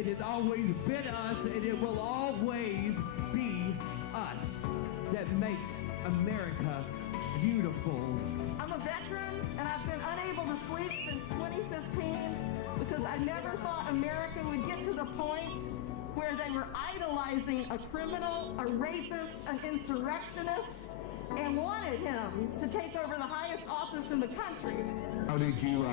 It has always been us, and it will always be us that makes America beautiful. I'm a veteran, and I've been unable to sleep since 2015 because I never thought America would get to the point where they were idolizing a criminal, a rapist, an insurrectionist, and wanted him to take over the highest office in the country. How did you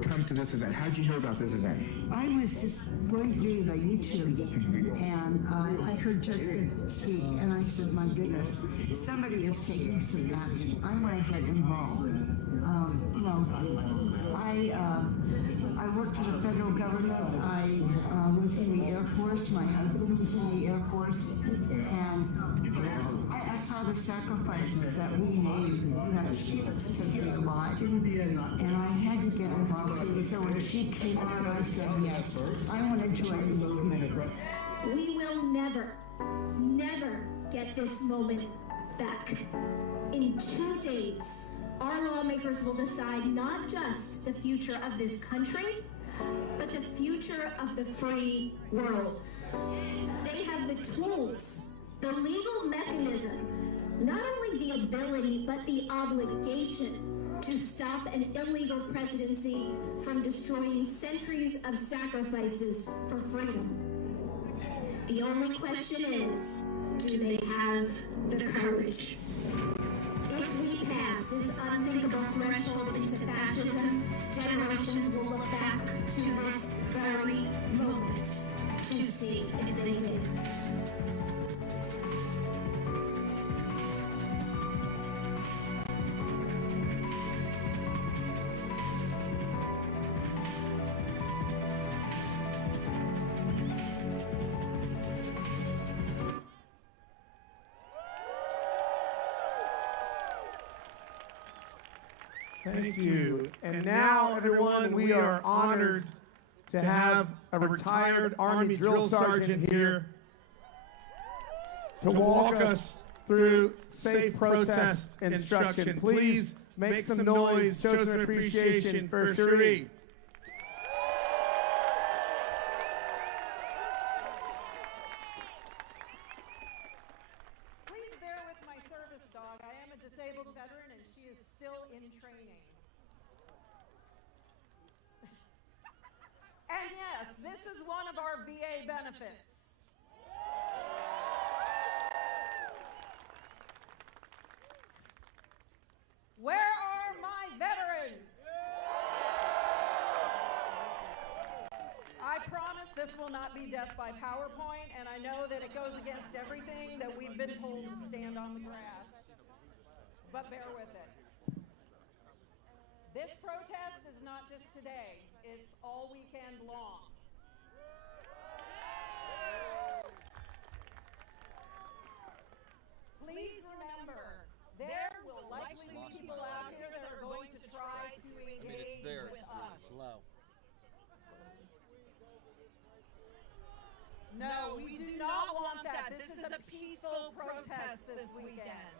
come to this event? How did you hear about this event? I was just going through the YouTube, and I heard Jessica speak, and I said, my goodness, somebody is taking some action. I want to get involved. I worked for the federal government. I was in the Air Force. My husband was in the Air Force, and I saw the sacrifices that we made, to keep this country alive, and I had to get involved. And so when she came on, I said, yes, I want to join the movement. We will never, never get this moment back. In 2 days, our lawmakers will decide not just the future of this country, but the future of the free world. They have the tools, the legal mechanism, not only the ability, but the obligation to stop an illegal presidency from destroying centuries of sacrifices for freedom. The only question is, do they have the courage? If we pass this unthinkable threshold into fascism, generations will look back to this very moment to see if they did. Thank you. And now, everyone, we are honored to have a retired Army drill sergeant here to walk us through safe protest instruction. Please make some noise, show some appreciation for Cherie. Please bear with my service dog. I am a disabled veteran and she is still in training. And yes, this is one of our VA benefits. Where are my veterans? I promise this will not be death by PowerPoint, and I know that it goes against everything that we've been told to stand on the grass, but bear with it. This protest is not just today, it's all weekend long. Please remember, there will likely be people out here that are going to try to engage with us. No, we do not want that. This is a peaceful protest this weekend.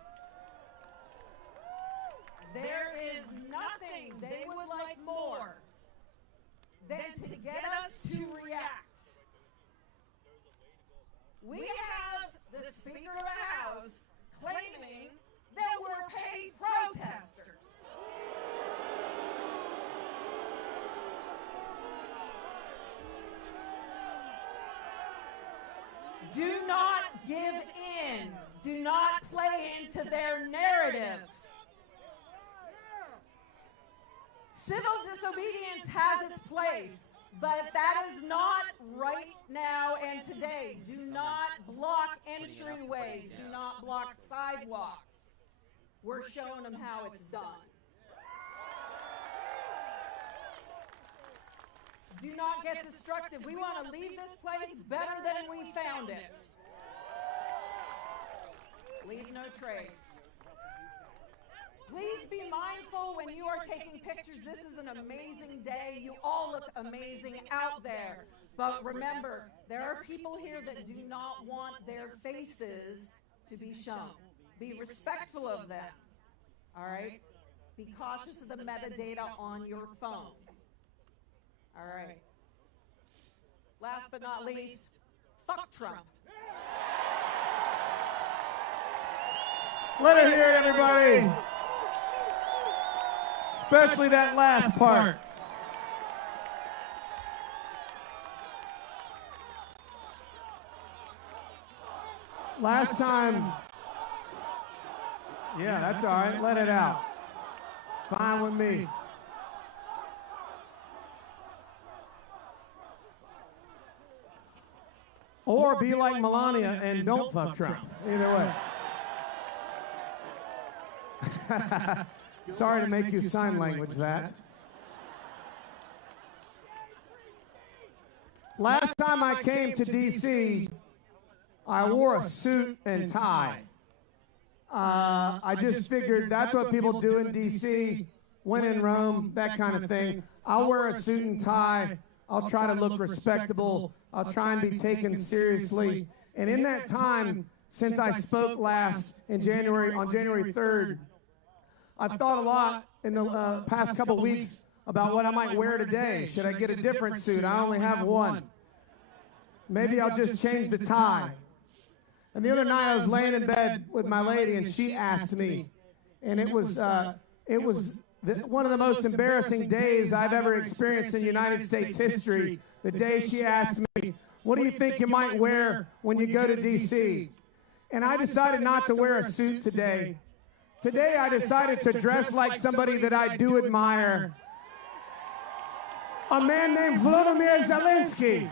There is nothing they would like more than to get us to react. We have the Speaker of the House claiming that we're paid protesters. Do not give in. Do not play into their narrative. Civil disobedience has its place, but that is not right now and today. Do not block entryways. Do not block sidewalks. We're showing them how it's done. Do not get destructive. We want to leave this place better than we found it. Leave no trace. Please be mindful when you are taking pictures. This is an amazing day. You all look amazing out there. But remember, there are people here that do not want their faces to be shown. Be respectful of them. All right? Be cautious of the metadata on your phone. All right. last but not least, fuck Trump. Let it hear it, everybody. Especially that last part. Last time. Yeah, that's all right. Let it out. Fine with me. Or be like Melania and don't fuck Trump. Either way. Sorry to make you sign language that. Last time I came to D.C., I wore a suit and tie. I just figured that's what people do in D.C., when in Rome, that kind of thing. I'll wear a suit and tie. I'll try to look respectable. I'll try and be taken seriously. And in that time, since I spoke last on January 3rd, I've thought a lot in the past couple weeks about what I might wear today. Should I get a different suit? I only have one. Maybe I'll just change the tie. And the other night I was laying in bed with my lady and she asked me, and it was one of the most embarrassing days I've ever experienced in United States history. The day she asked me, what do you think you might wear when you go to D.C.? And I decided not to wear a suit today. Today I decided to dress like somebody that I do admire. A man named Volodymyr Zelensky.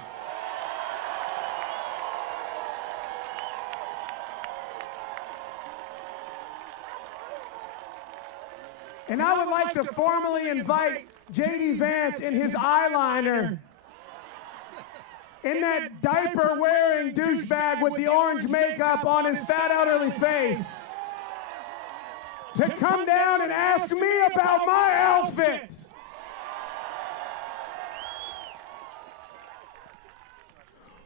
And I would like to formally invite J.D. Vance in his eyeliner, in that diaper-wearing douchebag with the orange makeup on his fat elderly face, to come down and ask me about my outfit.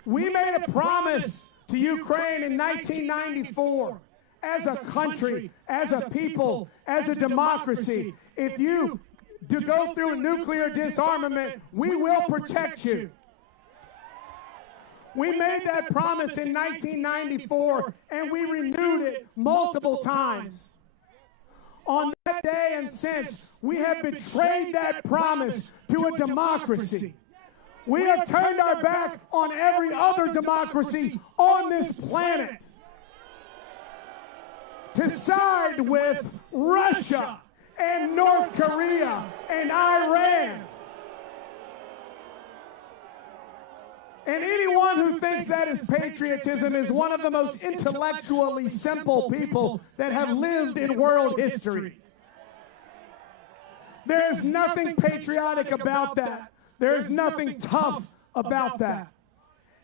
We made a promise to Ukraine in 1994. As a country, as a people, as a democracy, if you do go through nuclear disarmament, we will protect you. We made that promise in 1994, and we renewed it multiple times. On that day and since, we have betrayed that promise to a democracy. We have turned our back on every other democracy on this planet to side with Russia and North Korea and Iran. And anyone who thinks that is patriotism is one of the most intellectually simple people that have lived in world history. There's nothing patriotic about that. There's nothing tough about that.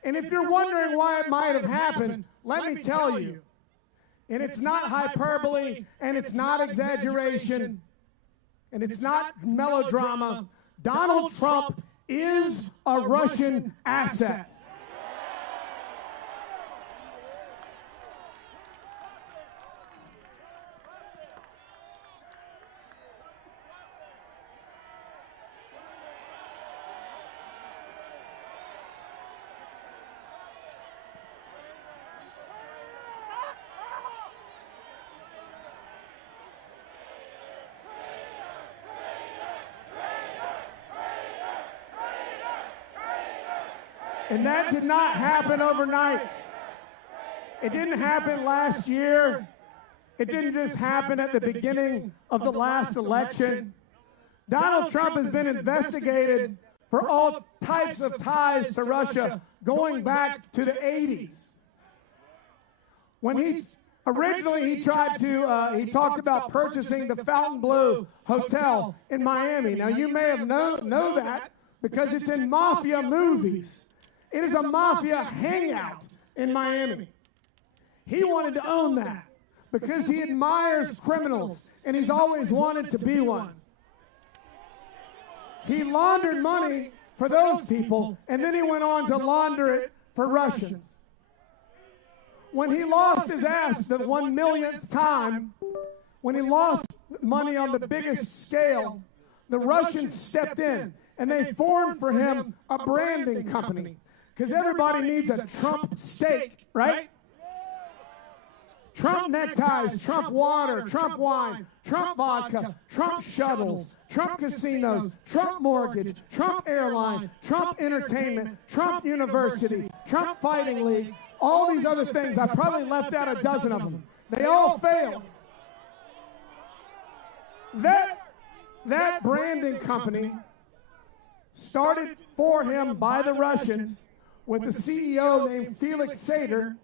And if you're wondering why it might have happened, let me tell you. And it's not hyperbole, and it's not exaggeration, and it's not melodrama. Donald Trump is a Russian asset. And that did not happen overnight. It didn't happen last year. It didn't just happen at the beginning of the last election. Donald Trump has been investigated for all types of ties to Russia going back to the 80s. When he talked about purchasing the Fontainebleau Hotel in Miami. Now you may have know that because it's in mafia movies. It is a mafia hangout in Miami. He wanted to own that because he admires criminals and he's always wanted to be one. He laundered money for those people and then he went on to launder it for Russians. When he lost his ass the 1 millionth time, when he lost money on the biggest scale, the Russians stepped in and they formed for him a branding company. Because everybody needs a Trump steak, right? Trump neckties, Trump water, Trump wine, Trump vodka, Trump shuttles, Trump casinos, Trump mortgage, Trump airline, Trump entertainment, Trump university, Trump fighting league, all these other things. I probably left out a dozen of them. They all failed. That branding company started for him by the Russians with a CEO named Felix Sater.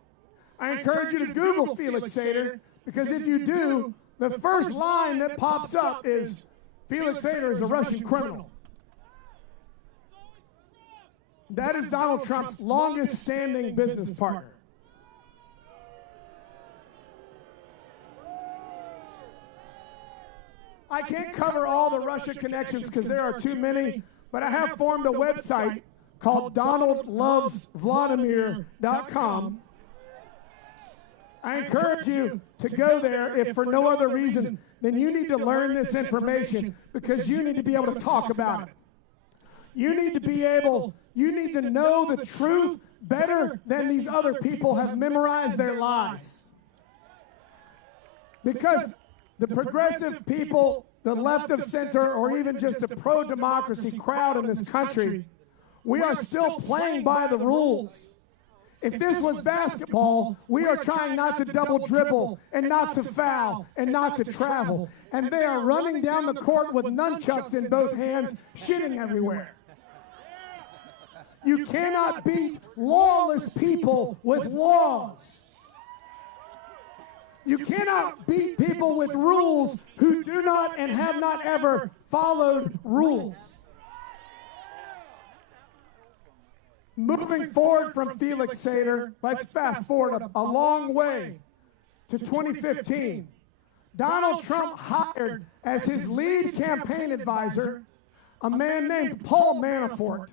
I encourage you to Google Felix Sater, because if you do, the first line that pops up is, Felix Sater is a Russian criminal. That is Donald Trump's longest standing business partner. I can't cover all the Russia connections because there are too many, but I have formed a website called DonaldLovesVladimir.com. I encourage you to go there if for no other reason than you need to learn this information, because you need to be able to talk about it. You need to know the truth better than these other people have memorized their lies. Because the progressive people, the left of center, or even just the pro-democracy crowd in this country, we are still playing by the rules. If this was basketball, we are trying not to double dribble and not to foul and not to travel. And they are running down the court with nunchucks in both hands, shitting everywhere. You cannot beat lawless people with laws. You cannot beat people with rules who do not and have not ever followed rules. Moving forward from Felix Sater, let's fast forward a long way to 2015. Donald Trump hired as his lead campaign advisor a man named Paul Manafort,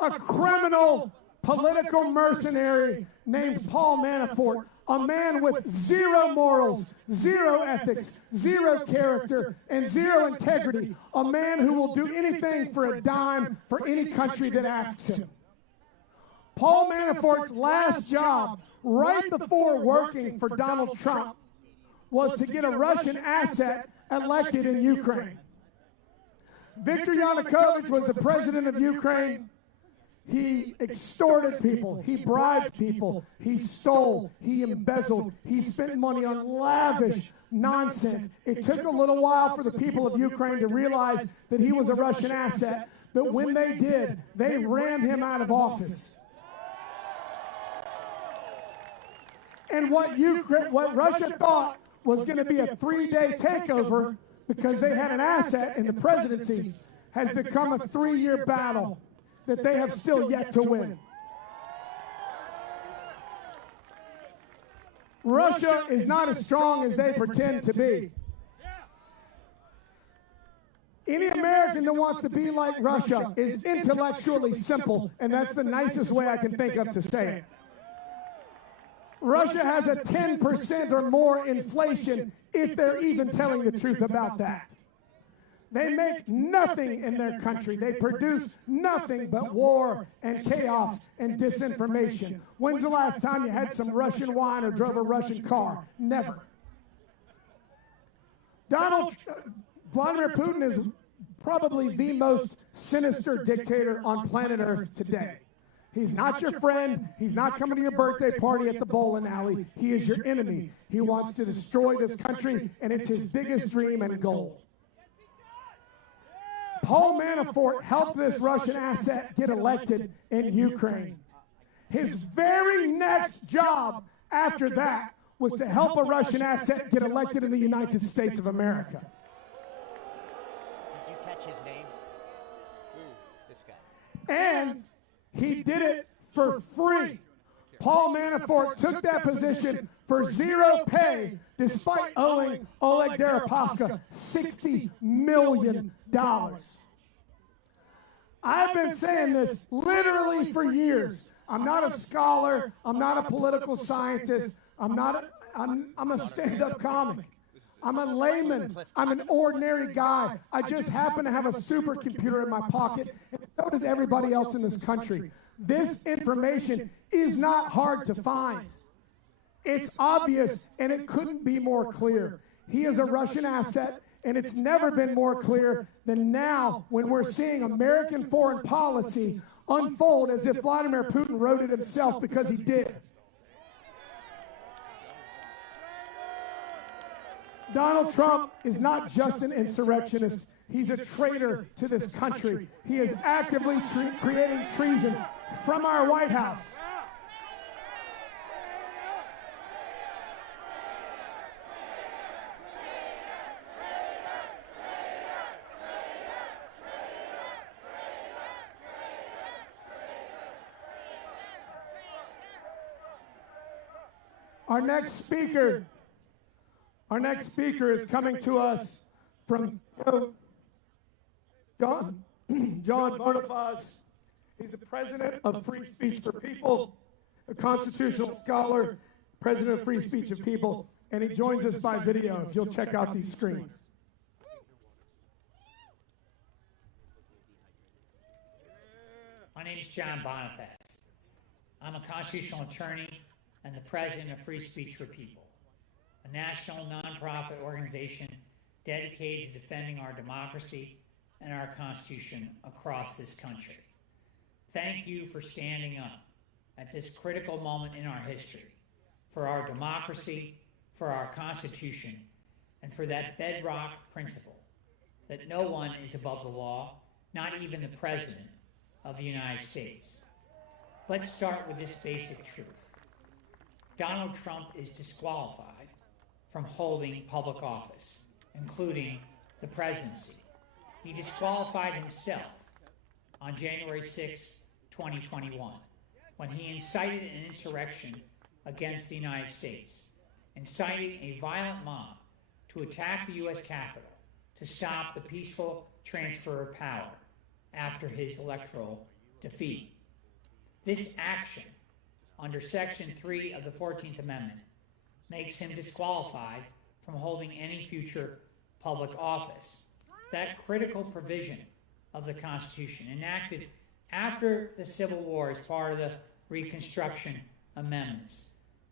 a criminal political mercenary named Paul Manafort, a man with zero morals, zero ethics, zero character, and zero integrity, a man who will do anything for a dime for any country that asks him. Paul Manafort's last job, right before working for Donald Trump, was to get a Russian asset elected in Ukraine. Viktor Yanukovych was the president of Ukraine. He extorted people, he bribed people, he stole, he embezzled, he spent money on lavish nonsense. It took a little while for the people of Ukraine to realize that he was a Russian asset, but when they did, they ran him out of office. And what Russia thought was going to be a 3-day takeover because they had an asset in the presidency has become a 3-year battle that they have still yet to win. Russia is not as strong as they pretend to be. Any American that wants to be like Russia is intellectually simple, and that's the nicest way I can think of to say it. Russia has a 10% or more inflation, if they're even telling the truth about that. They make nothing in their country. They produce nothing but war and chaos and disinformation. When's the last time you had some Russian wine or drove a Russian car? Never. Vladimir Putin is probably the most sinister dictator on planet Earth today. He's not your friend. He's not coming to your birthday party at the bowling alley. He is your enemy. He wants to destroy this country, and it's his biggest dream and goal. Paul Manafort helped this Russian asset get elected in Ukraine. His very next job after that was to help a Russian asset get elected in the United States of America. Did you catch his name? This guy. And he did it for free. Paul Manafort took that position for zero pay, despite owing Oleg Deripaska $60 million. I've been saying this literally for years. I'm not a scholar. I'm not a political scientist. I'm a stand-up comic. I'm a layman. I'm an ordinary guy. I just happen to have a supercomputer in my pocket, and so does everybody else in this country. This information is not hard to find. It's obvious, and it couldn't be more clear. He is a Russian asset, and it's never been more clear than now when we're seeing American foreign policy unfold as if Vladimir Putin wrote it himself, because he did. Donald Trump is not just an insurrectionist. He's a traitor to this country. He is actively creating treason from our White House. Our next speaker is coming to us from John Bonifaz. He's the president of Free Speech for People, a constitutional scholar, president of Free Speech of People, and he joins us by video if you'll check out these screens. My name is John Bonifaz. I'm a constitutional attorney and the president of Free Speech for People, a national nonprofit organization dedicated to defending our democracy and our Constitution across this country. Thank you for standing up at this critical moment in our history for our democracy, for our Constitution, and for that bedrock principle that no one is above the law, not even the President of the United States. Let's start with this basic truth. Donald Trump is disqualified from holding public office, including the presidency. He disqualified himself on January 6, 2021, when he incited an insurrection against the United States, inciting a violent mob to attack the U.S. Capitol to stop the peaceful transfer of power after his electoral defeat. This action, under Section 3 of the 14th Amendment, makes him disqualified from holding any future public office. That critical provision of the Constitution, enacted after the Civil War as part of the Reconstruction Amendments,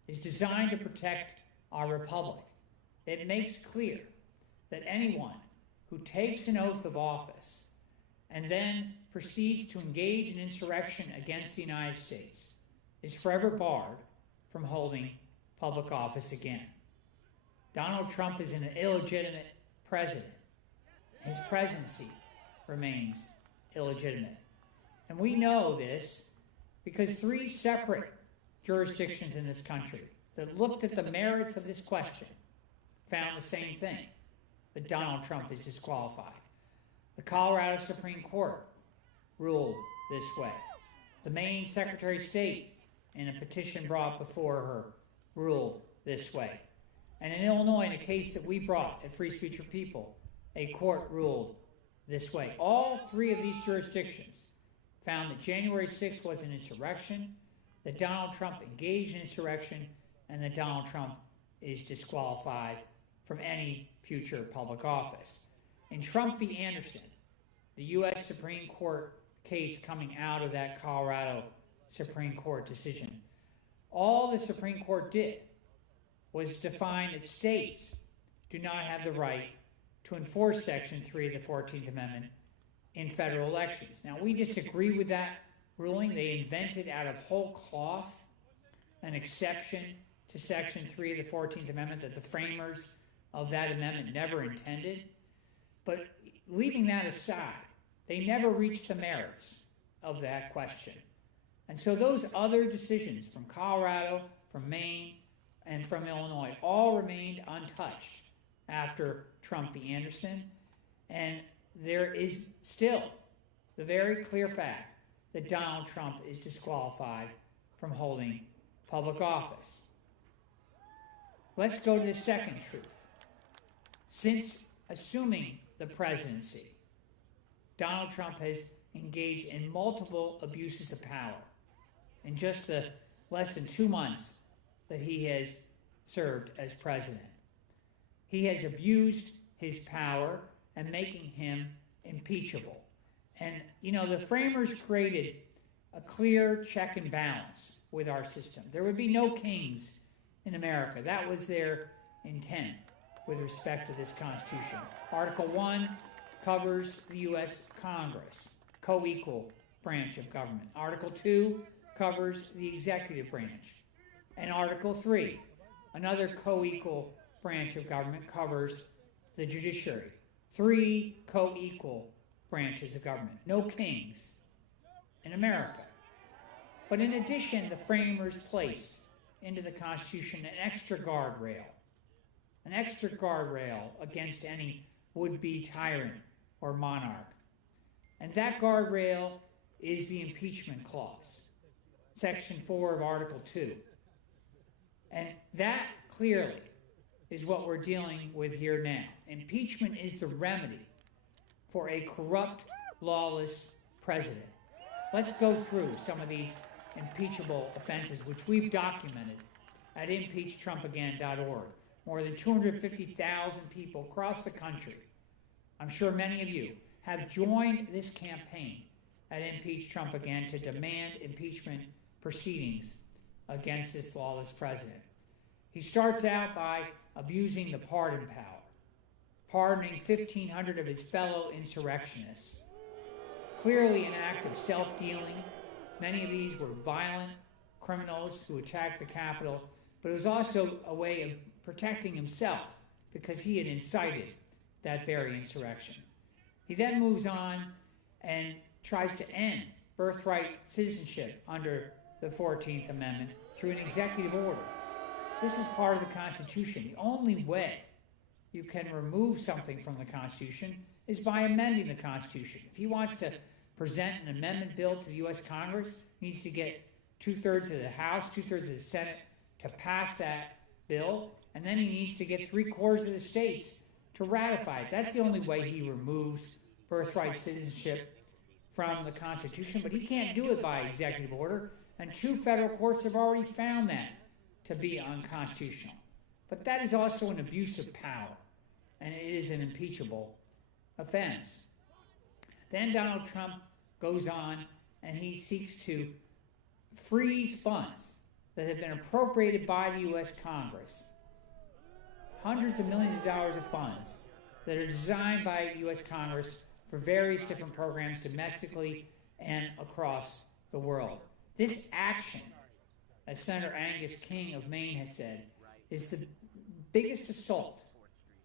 is designed to protect our republic. It makes clear that anyone who takes an oath of office and then proceeds to engage in insurrection against the United States is forever barred from holding public office again. Donald Trump is an illegitimate president. His presidency remains illegitimate. And we know this because 3 separate jurisdictions in this country that looked at the merits of this question found the same thing, that Donald Trump is disqualified. The Colorado Supreme Court ruled this way. The Maine Secretary of State, in a petition brought before her, ruled this way. And in Illinois, in a case that we brought at Free Speech for People, a court ruled this way. All 3 of these jurisdictions found that January 6th was an insurrection, that Donald Trump engaged in insurrection, and that Donald Trump is disqualified from any future public office. In Trump v. Anderson, the U.S. Supreme Court case coming out of that Colorado Supreme Court decision, all the Supreme Court did was define that states do not have the right to enforce Section 3 of the 14th Amendment in federal elections. Now, we disagree with that ruling. They invented out of whole cloth an exception to Section 3 of the 14th Amendment that the framers of that amendment never intended. But leaving that aside, they never reached the merits of that question. And so those other decisions from Colorado, from Maine, and from Illinois all remained untouched after Trump v. Anderson. And there is still the very clear fact that Donald Trump is disqualified from holding public office. Let's go to the second truth. Since assuming the presidency, Donald Trump has engaged in multiple abuses of power in just the less than 2 months that he has served as president. He has abused his power and making him impeachable. And, you know, the framers created a clear check and balance with our system. There would be no kings in America. That was their intent with respect to this Constitution. Article 1 covers the U.S. Congress, co-equal branch of government. Article 2 covers the executive branch. And Article 3, another co-equal branch of government, covers the judiciary. 3 co-equal branches of government. No kings in America. But in addition, the framers placed into the Constitution an extra guardrail against any would-be tyrant or monarch. And that guardrail is the impeachment clause, Section 4 of Article 2. And that clearly is what we're dealing with here now. Impeachment is the remedy for a corrupt, lawless president. Let's go through some of these impeachable offenses, which we've documented at impeachtrumpagain.org. More than 250,000 people across the country, I'm sure many of you, have joined this campaign at Impeach Trump Again to demand impeachment proceedings against this lawless president. He starts out by abusing the pardon power, pardoning 1,500 of his fellow insurrectionists. Clearly an act of self-dealing. Many of these were violent criminals who attacked the Capitol, but it was also a way of protecting himself because he had incited that very insurrection. He then moves on and tries to end birthright citizenship under the 14th Amendment through an executive order. This is part of the Constitution. The only way you can remove something from the Constitution is by amending the Constitution. If he wants to present an amendment bill to the U.S. Congress, he needs to get 2/3 of the House, 2/3 of the Senate to pass that bill, and then he needs to get 3/4 of the states to ratify it. That's the only way he removes birthright citizenship from the Constitution, but he can't do it by executive order, and 2 federal courts have already found that to be unconstitutional. But that is also an abuse of power, and it is an impeachable offense. Then Donald Trump goes on and he seeks to freeze funds that have been appropriated by the U.S. Congress. Hundreds of millions of dollars of funds that are designed by U.S. Congress for various different programs domestically and across the world. This action, as Senator Angus King of Maine has said, is the biggest assault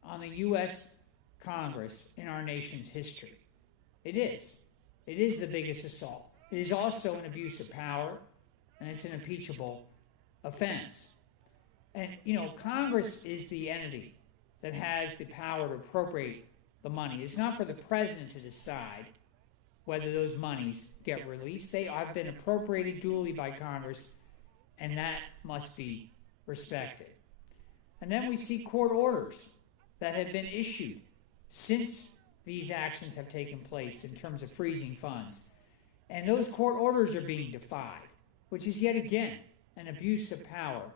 on the U.S. Congress in our nation's history. It is. It is the biggest assault. It is also an abuse of power, and it's an impeachable offense. And, you know, Congress is the entity that has the power to appropriate the money. It's not for the president to decide whether those monies get released. They have been appropriated duly by Congress, and that must be respected. And then we see court orders that have been issued since these actions have taken place in terms of freezing funds. And those court orders are being defied, which is yet again an abuse of power,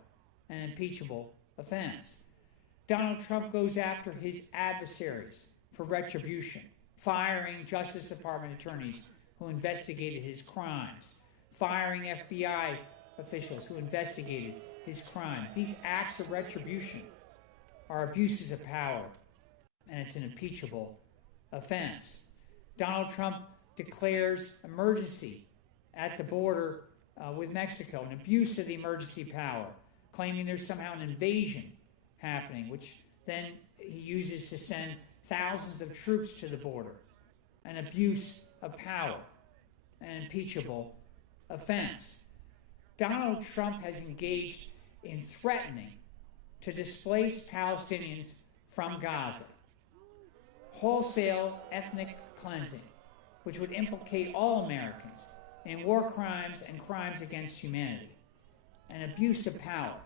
an impeachable offense. Donald Trump goes after his adversaries for retribution, firing Justice Department attorneys who investigated his crimes, firing FBI officials who investigated his crimes. These acts of retribution are abuses of power, and it's an impeachable offense. Donald Trump declares emergency at the border with Mexico, an abuse of the emergency power, claiming there's somehow an invasion happening, which then he uses to send thousands of troops to the border, an abuse of power, an impeachable offense. Donald Trump has engaged in threatening to displace Palestinians from Gaza, wholesale ethnic cleansing, which would implicate all Americans in war crimes and crimes against humanity, an abuse of power,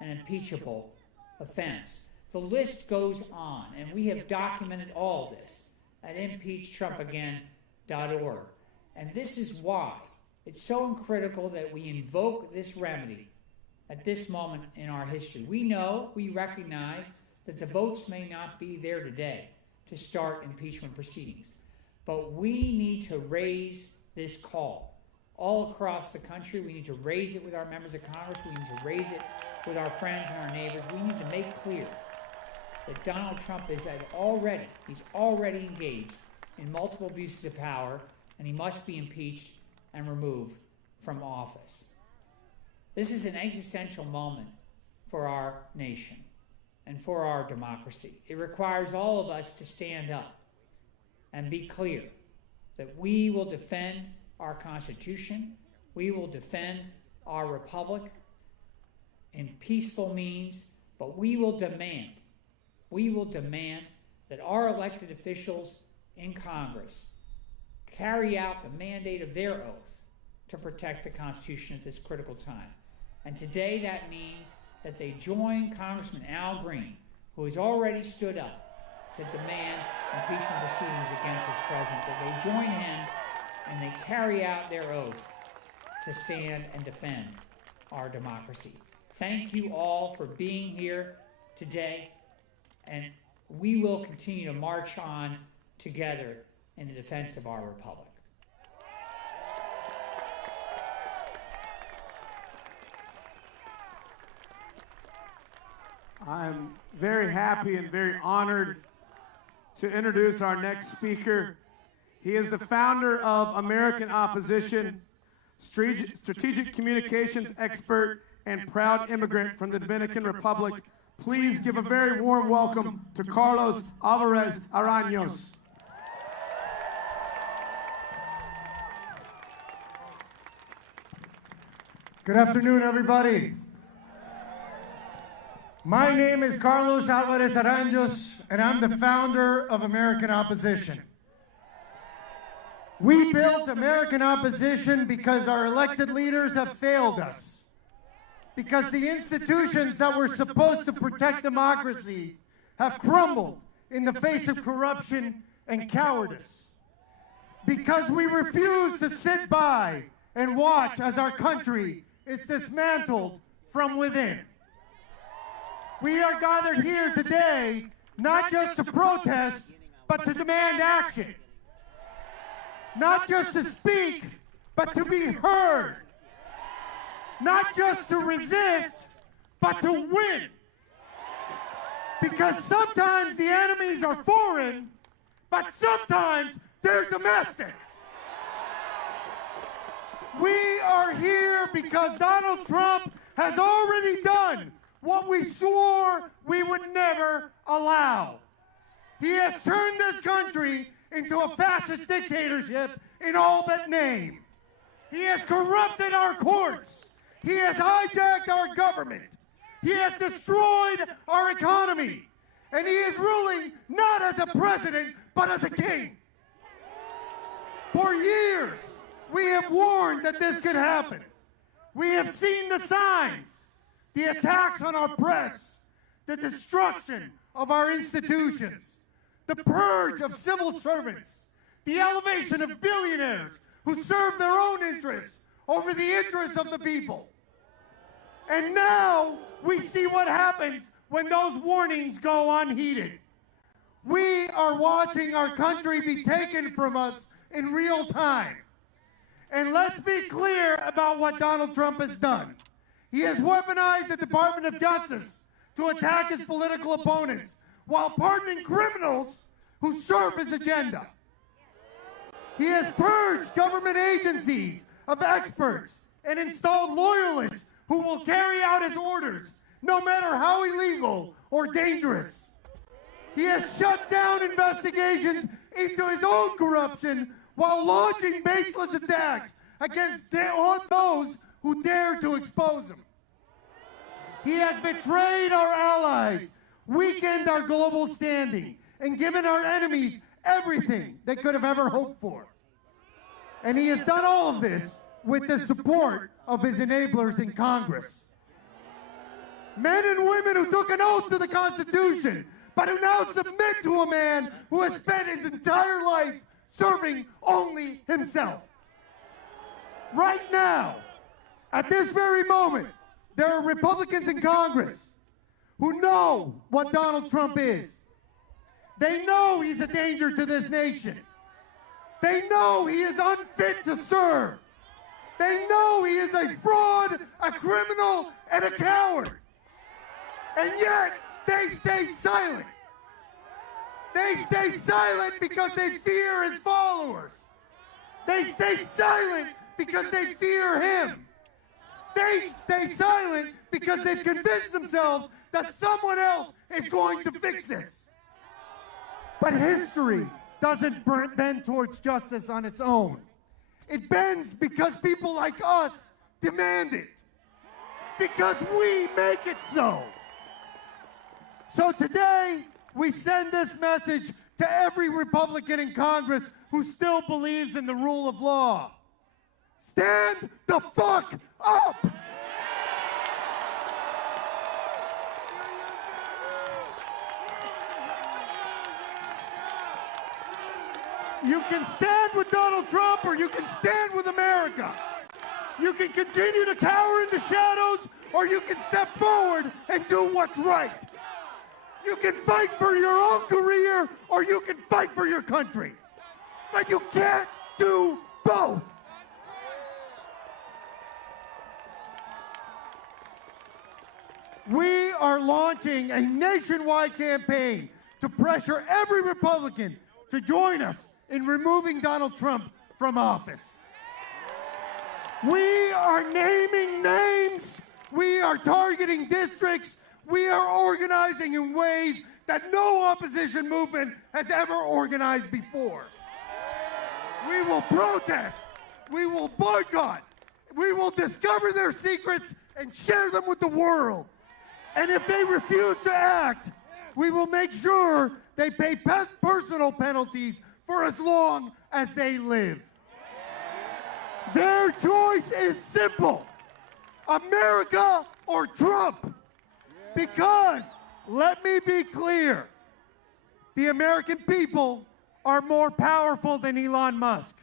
an impeachable offense. The list goes on, and we have documented all this at impeachtrumpagain.org. And this is why it's so critical that we invoke this remedy at this moment in our history. We know, we recognize that the votes may not be there today to start impeachment proceedings. But we need to raise this call all across the country. We need to raise it with our members of Congress. We need to raise it with our friends and our neighbors. We need to make clear that Donald Trump is he's already engaged in multiple abuses of power, and he must be impeached and removed from office. This is an existential moment for our nation and for our democracy. It requires all of us to stand up and be clear that we will defend our Constitution, we will defend our republic in peaceful means, but we will demand that our elected officials in Congress carry out the mandate of their oath to protect the Constitution at this critical time. And today that means that they join Congressman Al Green, who has already stood up to demand impeachment proceedings against this president, that they join him and they carry out their oath to stand and defend our democracy. Thank you all for being here today, and we will continue to march on together in the defense of our republic. I'm very happy and very honored to introduce our next speaker. He is the founder of American Opposition, strategic communications expert, and proud immigrant from the Dominican Republic. Please give a very warm welcome to Carlos Alvarez Araños. Good afternoon, everybody. My name is Carlos Alvarez Araños, and I'm the founder of American Opposition. We built American Opposition because our elected leaders have failed us. Because the institutions that were supposed to protect democracy have crumbled in the face of corruption and cowardice. Because we refuse to sit by and watch as our country is dismantled from within. We are gathered here today not just to protest, but to demand action. Not just to speak, but to be heard. Not just to resist, but to win. Because sometimes the enemies are foreign, but sometimes they're domestic. We are here because Donald Trump has already done what we swore we would never allow. He has turned this country into a fascist dictatorship in all but name. He has corrupted our courts. He has hijacked our government. He has destroyed our economy. And he is ruling not as a president, but as a king. For years, we have warned that this could happen. We have seen the signs, the attacks on our press, the destruction of our institutions, the purge of civil servants, the elevation of billionaires who serve their own interests over the interests of the people. And now we see what happens when those warnings go unheeded. We are watching our country be taken from us in real time. And let's be clear about what Donald Trump has done. He has weaponized the Department of Justice to attack his political opponents while pardoning criminals who serve his agenda. He has purged government agencies of experts and installed loyalists who will carry out his orders, no matter how illegal or dangerous. He has shut down investigations into his own corruption while launching baseless attacks against those who dare to expose him. He has betrayed our allies, weakened our global standing, and given our enemies everything they could have ever hoped for. And he has done all of this with the support of his enablers in Congress. Men and women who took an oath to the Constitution, but who now submit to a man who has spent his entire life serving only himself. Right now, at this very moment, there are Republicans in Congress who know what Donald Trump is. They know he's a danger to this nation. They know he is unfit to serve. They know he is a fraud, a criminal, and a coward. And yet, they stay silent. They stay silent because they fear his followers. They stay silent because they fear him. They stay silent because they've convinced themselves that someone else is going to fix this. But history doesn't bend towards justice on its own. It bends because people like us demand it. Because we make it so. So today, we send this message to every Republican in Congress who still believes in the rule of law. Stand the fuck up! You can stand with Donald Trump or you can stand with America. You can continue to cower in the shadows or you can step forward and do what's right. You can fight for your own career or you can fight for your country. But you can't do both. We are launching a nationwide campaign to pressure every Republican to join us in removing Donald Trump from office. We are naming names. We are targeting districts. We are organizing in ways that no opposition movement has ever organized before. We will protest. We will boycott. We will discover their secrets and share them with the world. And if they refuse to act, we will make sure they pay personal penalties for as long as they live. Their choice is simple: America or Trump. Because, let me be clear, the American people are more powerful than Elon Musk.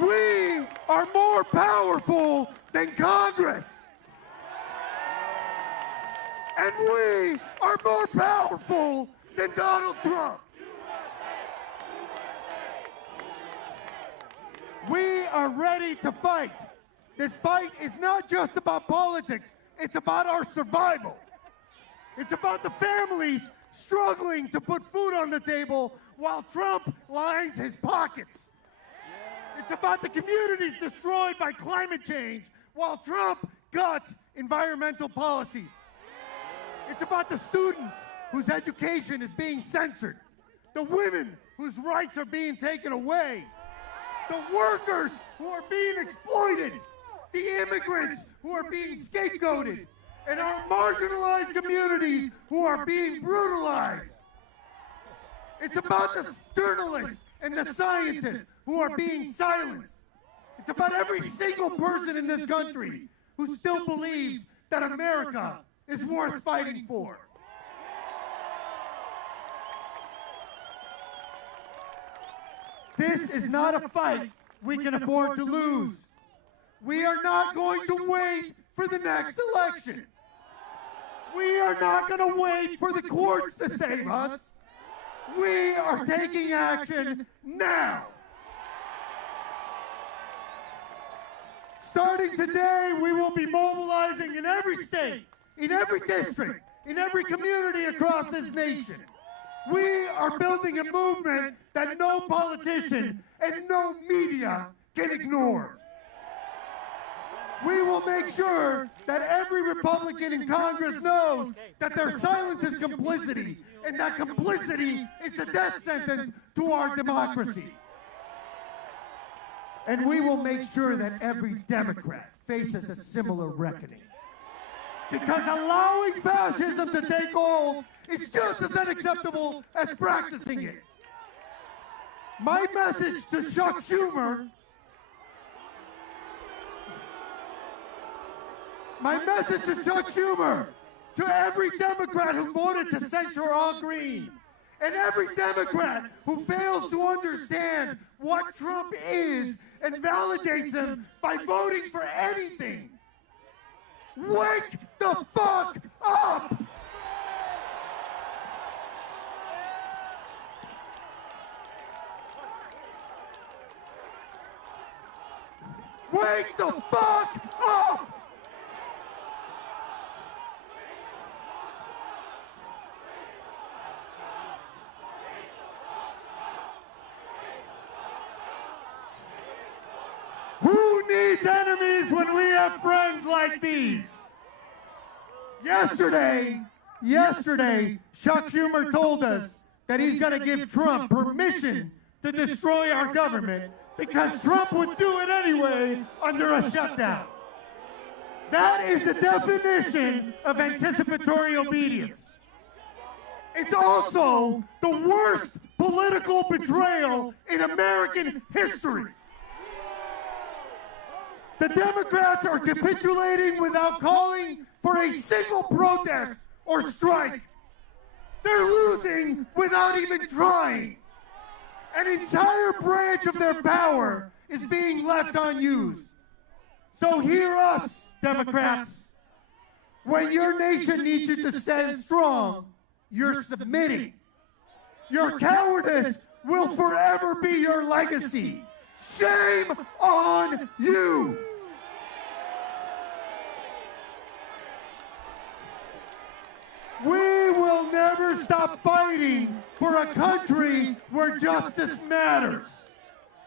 We are more powerful than Congress. And we are more powerful than Donald Trump. We are ready to fight. This fight is not just about politics, it's about our survival. It's about the families struggling to put food on the table while Trump lines his pockets. It's about the communities destroyed by climate change while Trump guts environmental policies. It's about the students whose education is being censored, the women whose rights are being taken away, the workers who are being exploited, the immigrants who are being scapegoated, and our marginalized communities who are being brutalized. It's about the journalists and the scientists who are being silenced. It's about every single person in this country who still believes that America is worth fighting for. This is not a fight we can afford to lose. We are not going to wait for the next election. We are not going to wait for the courts to save us. We are taking action now. Starting today, we will be mobilizing in every state, in every district, in every community across this nation. We are building a movement that no politician and no media can ignore. We will make sure that every Republican in Congress knows that their silence is complicity, and that complicity is a death sentence to our democracy. And we will make sure that every Democrat faces a similar reckoning. Because allowing fascism to take hold is just as unacceptable as practicing it. My message to Chuck Schumer, to every Democrat who voted to censure Al Green, and every Democrat who fails to understand what Trump is and validates him by voting for anything. Wake the fuck up! Wake the fuck up! Who needs enemies when we have friends like these? Yesterday, Chuck Schumer told us that he's going to give Trump permission to destroy our government because Trump would do it anyway under a shutdown. That is the definition of anticipatory obedience. It's also the worst political betrayal in American history. The Democrats are capitulating without calling for a single protest or strike. They're losing without even trying. An entire branch of their power is being left unused. So hear us, Democrats. When your nation needs you to stand strong, you're submitting. Your cowardice will forever be your legacy. Shame on you! We will never stop fighting for a country where justice matters,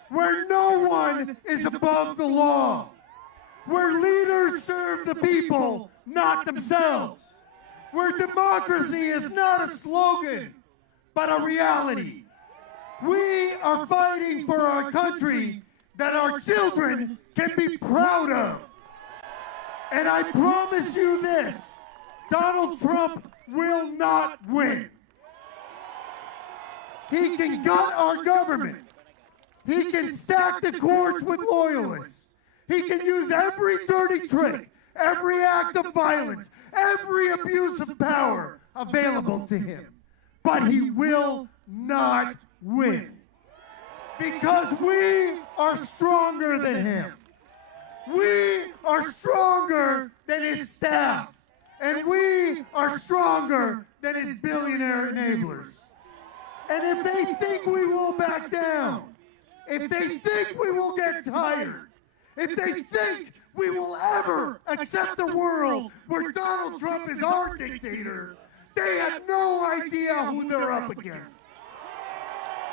where no one is above the law, where leaders serve the people, not themselves, where democracy is not a slogan, but a reality. We are fighting for our country that our children can be proud of. And I promise you this, Donald Trump will not win. He can gut our government. He can stack the courts with loyalists. He can use every dirty trick, every act of violence, every abuse of power available to him. But he will not win. Because we are stronger than him. We are stronger than his staff. And we are stronger than his billionaire enablers. And if they think we will back down, if they think we will get tired, if they think we will ever accept a world where Donald Trump is our dictator, they have no idea who they're up against.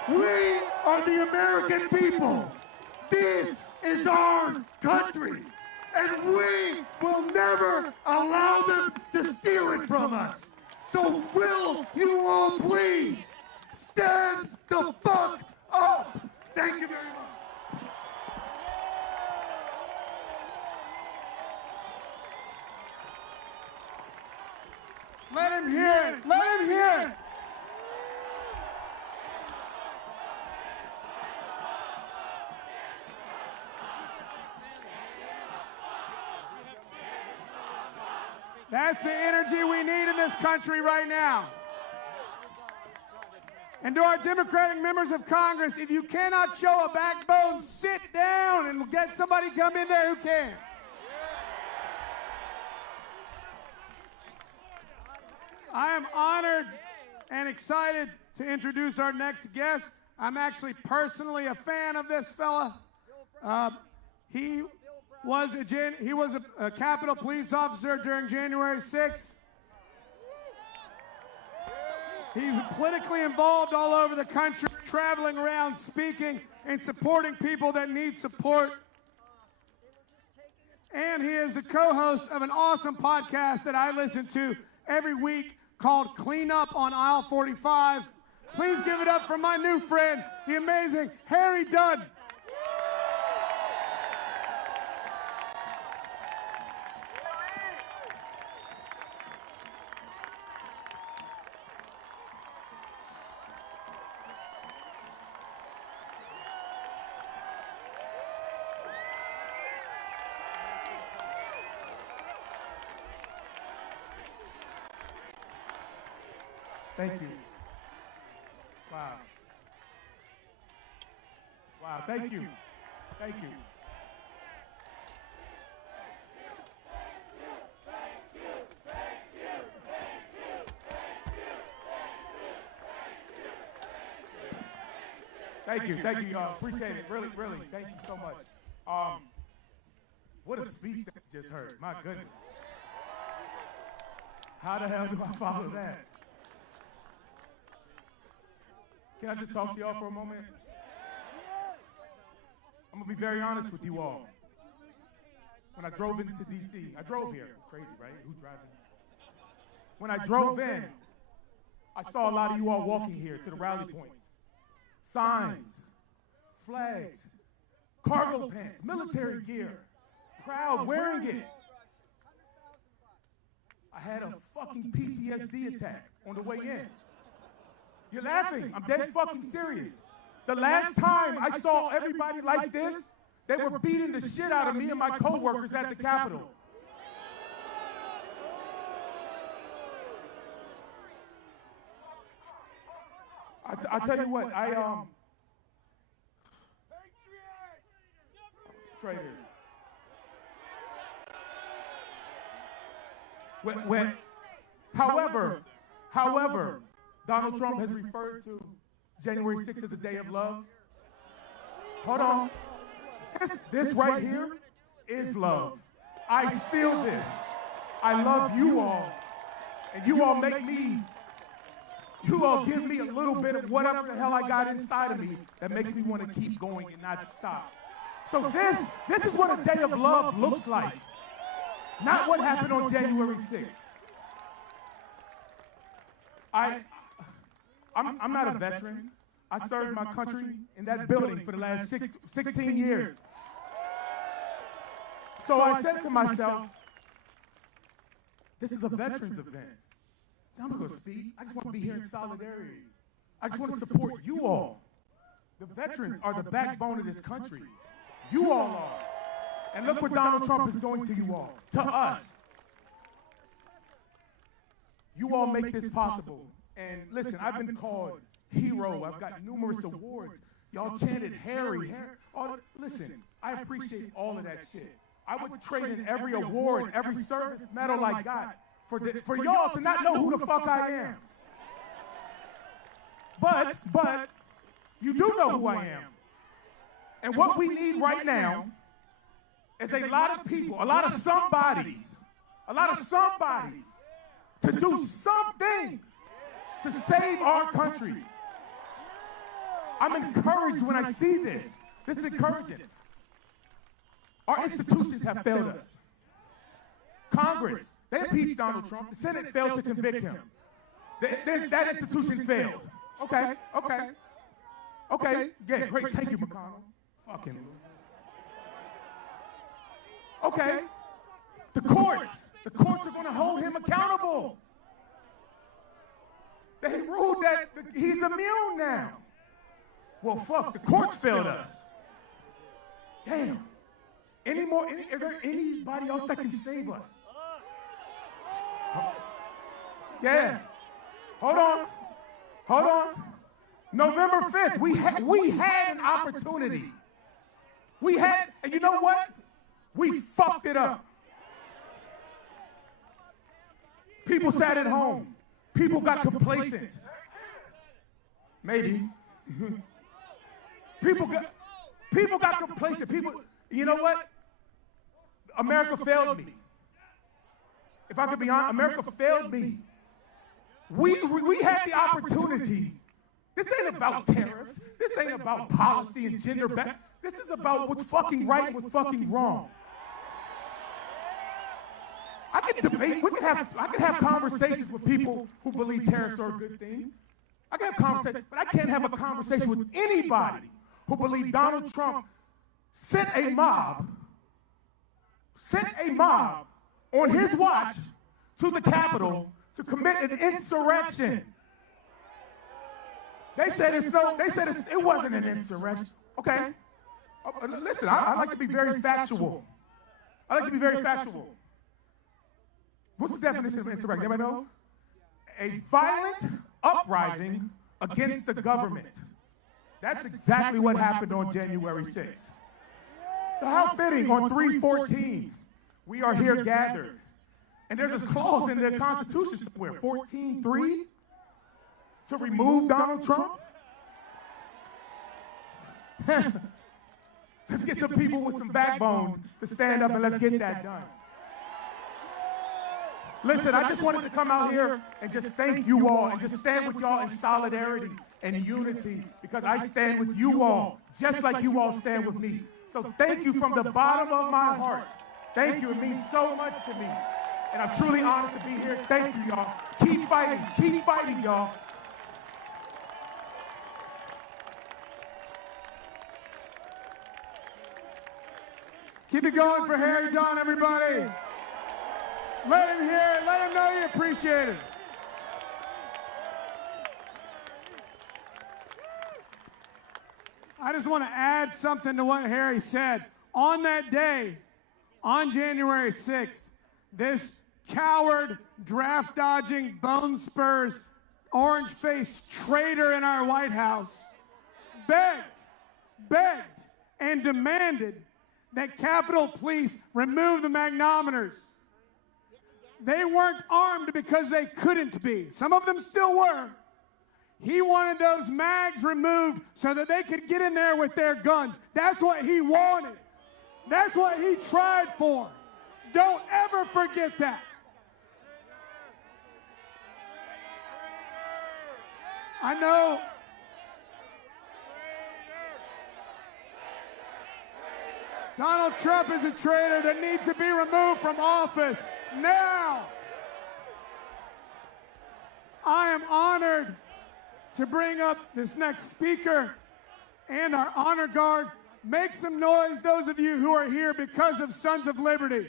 We are the American people. This is our country. And we will never allow them to steal it from us. So will you all please stand the fuck up? Thank you very much. Let him hear it. Let him hear it. That's the energy we need in this country right now. And to our Democratic members of Congress, if you cannot show a backbone, sit down and get somebody come in there who can. I am honored and excited to introduce our next guest. I'm actually personally a fan of this fella. He was a Capitol police officer during January 6th. He's politically involved all over the country, traveling around speaking and supporting people that need support. And he is the co-host of an awesome podcast that I listen to every week called Clean Up on Aisle 45. Please give it up for my new friend, the amazing Harry Dunn. Thank you. Wow. Wow, thank you. Thank you. Thank you, y'all. Appreciate it. Really, really. Thank you so much. What a speech that I just heard. My goodness. How the hell do I follow that? Can I just talk to y'all for a moment? I'm gonna be very honest with you all. When I drove into DC, I drove here. Crazy, right? Who's driving? When I drove in, I saw a lot of you all walking here to the rally points. Signs, flags, cargo pants, military gear, proud wearing it. I had a fucking PTSD attack on the way in. You're laughing. I'm dead fucking serious. The last time I saw everybody like this, they were beating the shit out of me and my coworkers at the Capitol. I tell you what, traitors. However, Donald Trump has referred to January 6th as a day of love. Hold on. This right here is love. I feel this. I love you all. And you all give me a little bit of whatever the hell I got inside of me that makes me want to keep going and not stop. So this is what a day of love looks like. Not what happened on January 6th. I'm not a veteran. I served my country in that building for the last 16 years. So I said to myself, this is a veterans event. I'm not going to speak. I just want to be here in solidarity. I just want to support you all. The veterans are the backbone of this country. You all are. And look what Donald Trump is doing to you all, to us. You all make this possible. And listen, I've been called hero. I've got numerous awards. Y'all chanted Harry. Listen, I appreciate all of that shit. I would trade in every award, every service medal I got for y'all to not know who the fuck I am. But you do know who I am. And what we need right now is a lot of people, a lot of somebodies to do something to save our country. I'm encouraged when I see this. This is encouraging. Our institutions have failed us. Congress, they impeached Donald Trump. The Senate failed to convict him. That institution failed. Okay. Yeah, great. Thank you, McConnell. Fucking. Okay. The courts are going to hold him accountable. They ruled that he's immune now. Well, fuck, the courts failed us. Damn. Is there anybody else that can save us? Yeah. Hold on. November 5th, we had an opportunity. And you know what? We fucked it up. People sat at home. People got complacent. Maybe. People got complacent. You know what? America failed me. If I could be honest, America failed me. We had the opportunity. This ain't about tariffs. This ain't about policy and gender. This is about what's fucking right and what's fucking wrong. I can debate. I can have conversations with people who believe tariffs are a good thing. I can have conversations, but I can't have a conversation with anybody who believes Donald Trump sent a mob on his watch to the Capitol to commit an insurrection. They said it wasn't an insurrection. Okay. Listen, I like to be very factual. What's the definition of insurrection? Anybody know? A violent uprising against the government. That's exactly what happened on January 6th. So how fitting on 3/14, we are here gathered. And there's a clause in the Constitution somewhere, 14.3, to remove Donald Trump. Let's get some people with some backbone to stand up and let's get that done. Listen, I just wanted to come out here and just thank you all and just stand with y'all in solidarity and unity because I stand with you all just like you all stand with me. So thank you from the bottom of my heart. Thank you. It means so much to me. And I'm truly honored to be here. Thank you, y'all. Keep fighting, y'all. Keep it going for Harry Don, everybody. Let him hear it. Let him know you appreciate it. I just want to add something to what Harry said. On that day, on January 6th, this coward, draft-dodging, bone spurs, orange-faced traitor in our White House begged, and demanded that Capitol Police remove the magnetometers. They weren't armed because they couldn't be. Some of them still were. He wanted those mags removed so that they could get in there with their guns. That's what he wanted. That's what he tried for. Don't ever forget that. I know. Donald Trump is a traitor that needs to be removed from office now. I am honored to bring up this next speaker and our honor guard. Make some noise, those of you who are here because of Sons of Liberty.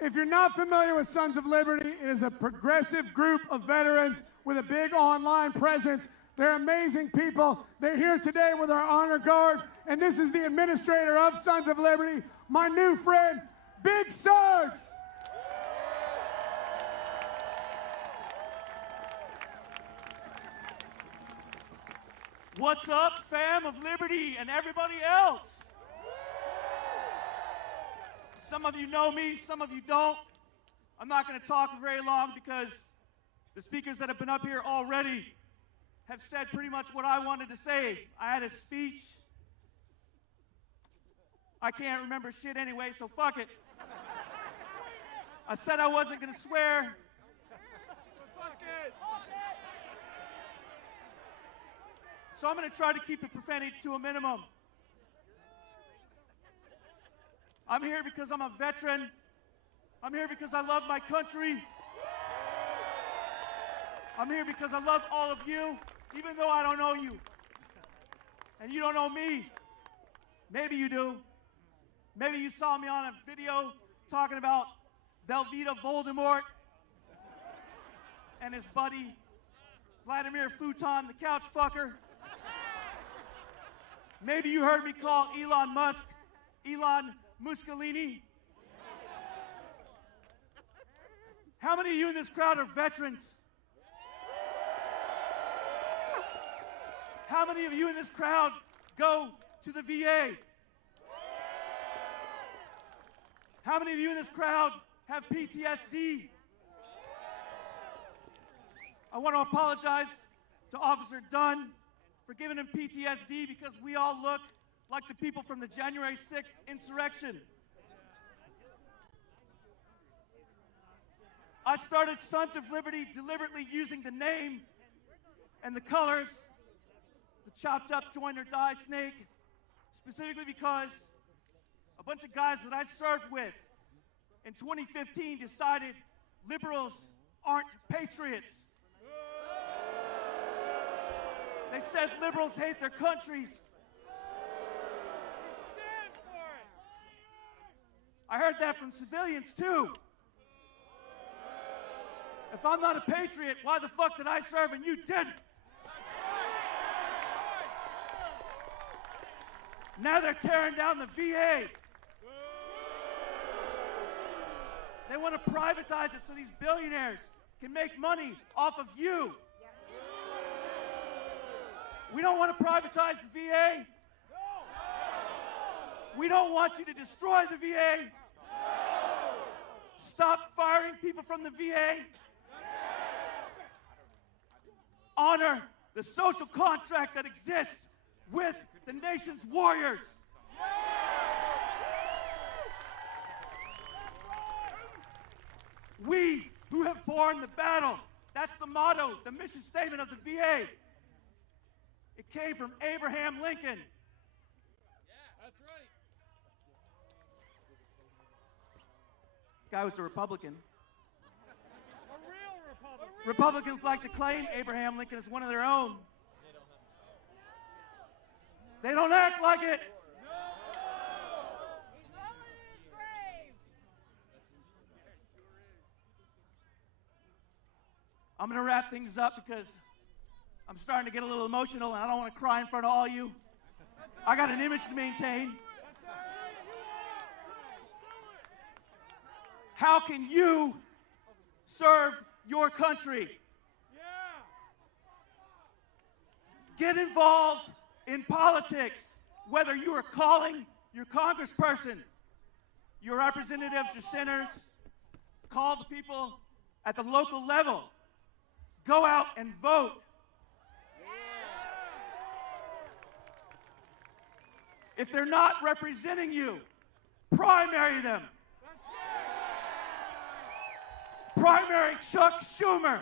If you're not familiar with Sons of Liberty, it is a progressive group of veterans with a big online presence. They're amazing people. They're here today with our honor guard, and this is the administrator of Sons of Liberty, my new friend, Big Sarge. What's up, fam of Liberty and everybody else? Some of you know me, some of you don't. I'm not going to talk for very long because the speakers that have been up here already have said pretty much what I wanted to say. I had a speech. I can't remember shit anyway, so fuck it. I said I wasn't going to swear. Fuck it. So I'm going to try to keep the profanity to a minimum. I'm here because I'm a veteran. I'm here because I love my country. I'm here because I love all of you, even though I don't know you. And you don't know me. Maybe you do. Maybe you saw me on a video talking about Velveeta Voldemort and his buddy Vladimir Futon, the couch fucker. Maybe you heard me call Elon Musk Elon Muscolini. How many of you in this crowd are veterans? How many of you in this crowd go to the VA? How many of you in this crowd have PTSD? I want to apologize to Officer Dunn for giving him PTSD because we all look like the people from the January 6th insurrection. I started Sons of Liberty deliberately using the name and the colors, the chopped up join or die snake, specifically because a bunch of guys that I served with in 2015 decided liberals aren't patriots. They said liberals hate their countries. I heard that from civilians too. If I'm not a patriot, why the fuck did I serve and you didn't? Now they're tearing down the VA. They want to privatize it so these billionaires can make money off of you. We don't want to privatize the VA. We don't want you to destroy the VA. Stop firing people from the VA. Honor the social contract that exists with the nation's warriors. We who have borne the battle. That's the motto, the mission statement of the VA. It came from Abraham Lincoln. Yeah, that's right. Guy was a Republican. A real Republican. Republicans like to claim Abraham Lincoln as one of their own. They don't act like it. I'm going to wrap things up because I'm starting to get a little emotional and I don't want to cry in front of all you. I got an image to maintain. How can you serve your country? Get involved in politics, whether you are calling your congressperson, your representatives, your senators, call the people at the local level. Go out and vote. If they're not representing you, primary them. Primary Chuck Schumer.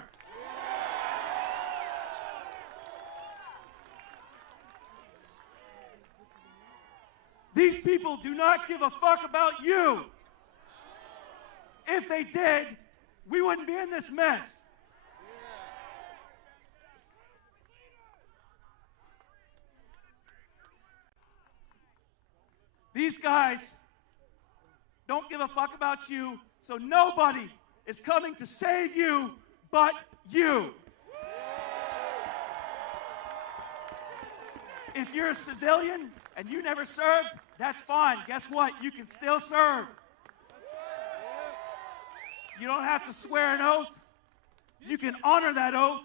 These people do not give a fuck about you. If they did, we wouldn't be in this mess. These guys don't give a fuck about you, so nobody is coming to save you but you. If you're a civilian and you never served, that's fine. Guess what? You can still serve. You don't have to swear an oath. You can honor that oath.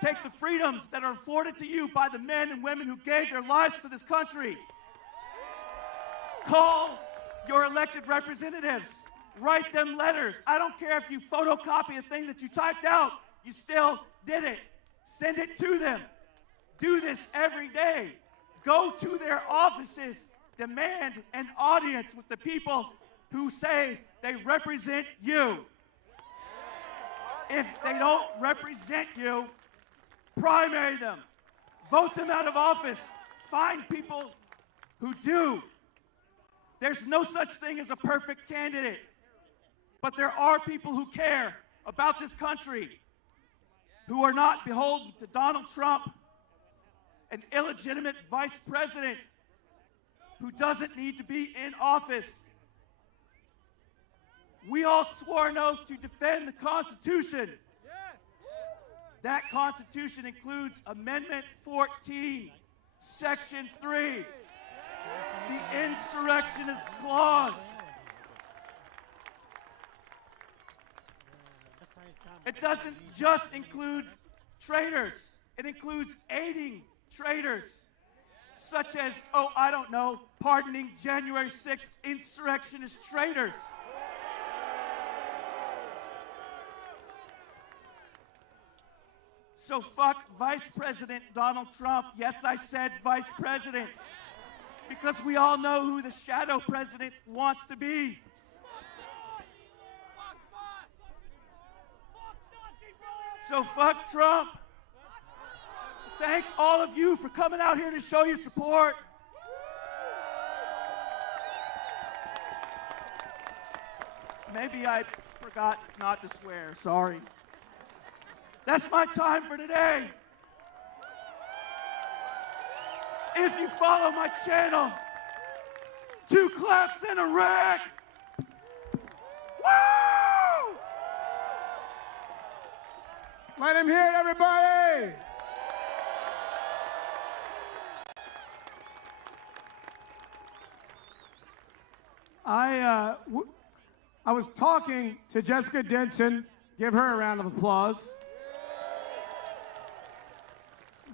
Take the freedoms that are afforded to you by the men and women who gave their lives for this country. Call your elected representatives. Write them letters. I don't care if you photocopy a thing that you typed out. You still did it. Send it to them. Do this every day. Go to their offices. Demand an audience with the people who say they represent you. If they don't represent you, primary them. Vote them out of office. Find people who do. There's no such thing as a perfect candidate. But there are people who care about this country, who are not beholden to Donald Trump, an illegitimate vice president who doesn't need to be in office. We all swore an oath to defend the Constitution. That Constitution includes Amendment 14, Section 3, the Insurrectionist Clause. It doesn't just include traitors. It includes aiding traitors, such as, pardoning January 6th insurrectionist traitors. So fuck Vice President Donald Trump. Yes, I said Vice President, because we all know who the shadow president wants to be. So fuck Trump. Thank all of you for coming out here to show your support. Maybe I forgot not to swear. Sorry. That's my time for today. If you follow my channel, 2 claps and a wreck. Woo! Let him hear it, everybody. I was talking to Jessica Denson. Give her a round of applause.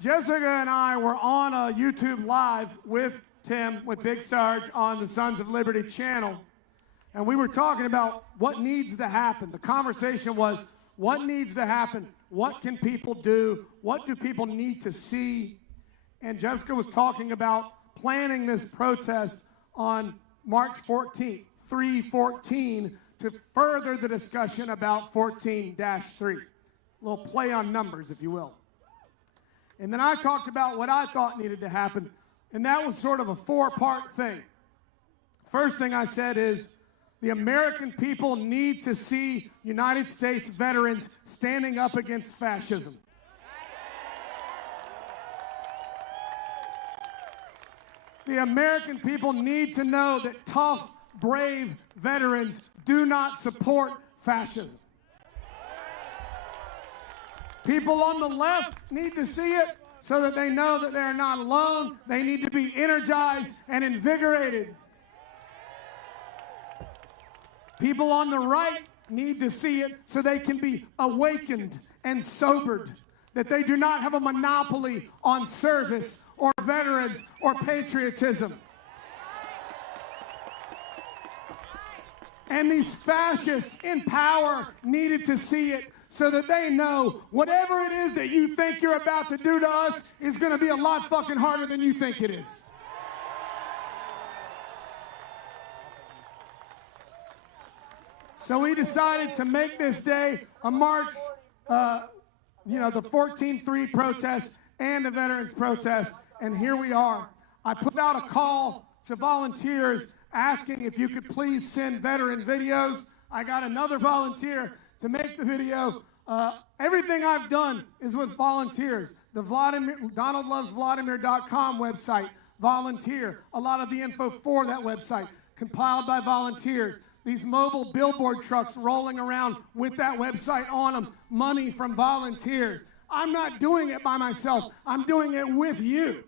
Jessica and I were on a YouTube Live with Tim, with Big Sarge, on the Sons of Liberty channel. And we were talking about what needs to happen. The conversation was, what needs to happen? What can people do? What do people need to see? And Jessica was talking about planning this protest on March 14th, 3/14, to further the discussion about 14-3. A little play on numbers, if you will. And then I talked about what I thought needed to happen, and that was sort of a four-part thing. First thing I said is the American people need to see United States veterans standing up against fascism. The American people need to know that tough, brave veterans do not support fascism. People on the left need to see it so that they know that they're not alone. They need to be energized and invigorated. People on the right need to see it so they can be awakened and sobered, that they do not have a monopoly on service or veterans or patriotism. And these fascists in power needed to see it so that they know whatever it is that you think you're about to do to us is going to be a lot fucking harder than you think it is. So we decided to make this day a march, the 14-3 protest and the veterans protest, and here we are. I put out a call to volunteers asking if you could please send veteran videos. I got another volunteer to make the video. Everything I've done is with volunteers. The DonaldLovesVladimir.com website, volunteer. A lot of the info for that website, compiled by volunteers. These mobile billboard trucks rolling around with that website on them, money from volunteers. I'm not doing it by myself. I'm doing it with you.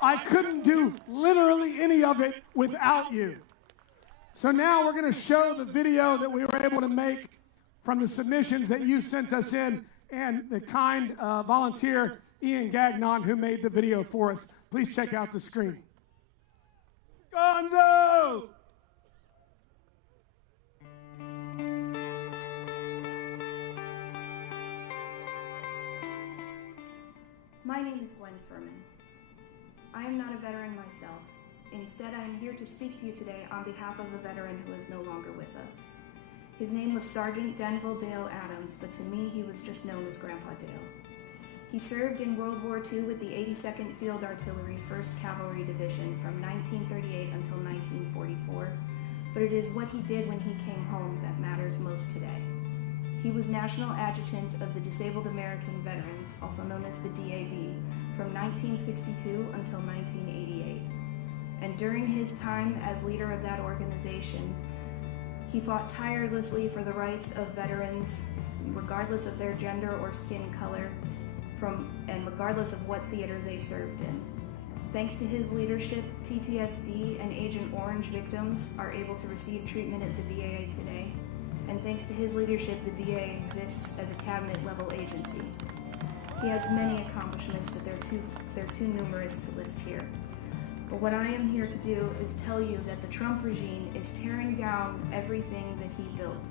I couldn't do literally any of it without you. So now we're going to show the video that we were able to make from the submissions that you sent us in and the kind volunteer, Ian Gagnon, who made the video for us. Please check out the screen. Gonzo! My name is Gwen Furman. I am not a veteran myself. Instead, I am here to speak to you today on behalf of a veteran who is no longer with us. His name was Sergeant Denville Dale Adams, but to me, he was just known as Grandpa Dale. He served in World War II with the 82nd Field Artillery 1st Cavalry Division from 1938 until 1944, but it is what he did when he came home that matters most today. He was National Adjutant of the Disabled American Veterans, also known as the DAV, from 1962 until 1988. And during his time as leader of that organization, he fought tirelessly for the rights of veterans, regardless of their gender or skin color, and regardless of what theater they served in. Thanks to his leadership, PTSD and Agent Orange victims are able to receive treatment at the VA today. And thanks to his leadership, the VA exists as a cabinet-level agency. He has many accomplishments, but they're too numerous to list here. But what I am here to do is tell you that the Trump regime is tearing down everything that he built.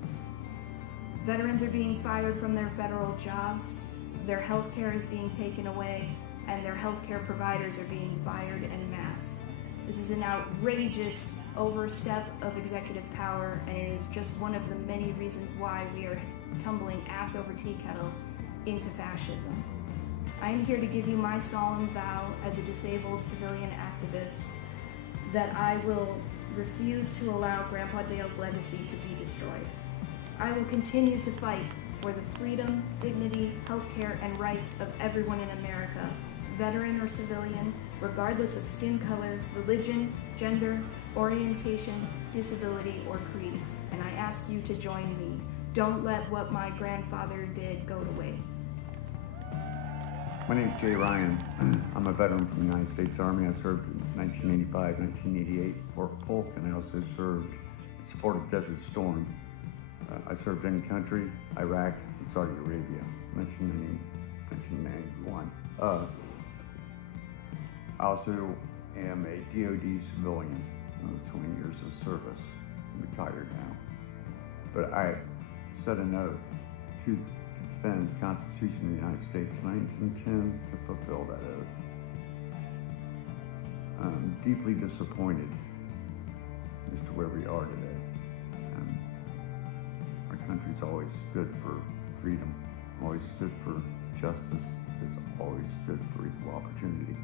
Veterans are being fired from their federal jobs, their health care is being taken away, and their health care providers are being fired en masse. This is an outrageous overstep of executive power, and it is just one of the many reasons why we are tumbling ass over tea kettle into fascism. I am here to give you my solemn vow as a disabled civilian activist that I will refuse to allow Grandpa Dale's legacy to be destroyed. I will continue to fight for the freedom, dignity, healthcare, and rights of everyone in America, veteran or civilian, regardless of skin color, religion, gender, orientation, disability, or creed. And I ask you to join me. Don't let what my grandfather did go to waste. My name is Jay Ryan. I'm a veteran from the United States Army. I served in 1985, 1988 for Polk, and I also served in support of Desert Storm. I served in the country, Iraq, and Saudi Arabia, 1991. I also am a DoD civilian, 20 years of service. I'm retired now. But I said an oath to defend the Constitution of the United States, and I intend to fulfill that oath. I'm deeply disappointed as to where we are today. Our country's always stood for freedom, always stood for justice, has always stood for equal opportunity.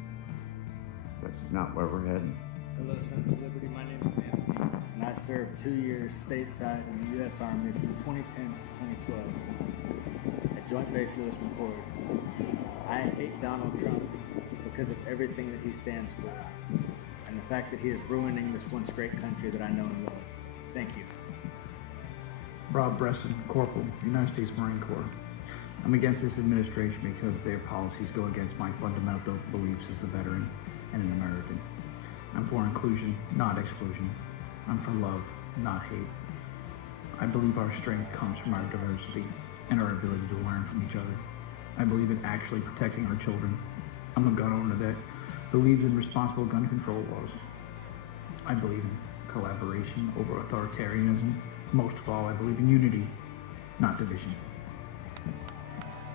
This is not where we're heading. Hello, Sons of Liberty. My name is Anthony, and I served 2 years stateside in the U.S. Army from 2010 to 2012 at Joint Base Lewis McChord. I hate Donald Trump because of everything that he stands for and the fact that he is ruining this once great country that I know and love. Thank you. Rob Bresson, Corporal, United States Marine Corps. I'm against this administration because their policies go against my fundamental beliefs as a veteran and an American. I'm for inclusion, not exclusion. I'm for love, not hate. I believe our strength comes from our diversity and our ability to learn from each other. I believe in actually protecting our children. I'm a gun owner that believes in responsible gun control laws. I believe in collaboration over authoritarianism. Most of all, I believe in unity, not division.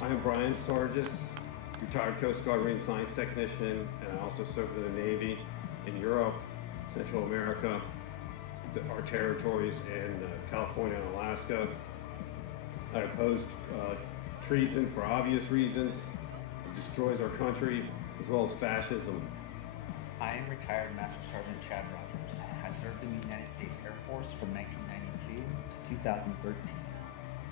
I am Brian Sargis, retired Coast Guard Marine Science Technician, and I also served in the Navy in Europe, Central America, our territories in California and Alaska. I opposed treason for obvious reasons. It destroys our country, as well as fascism. I am retired Master Sergeant Chad Rogers. I served in the United States Air Force from 1992 to 2013.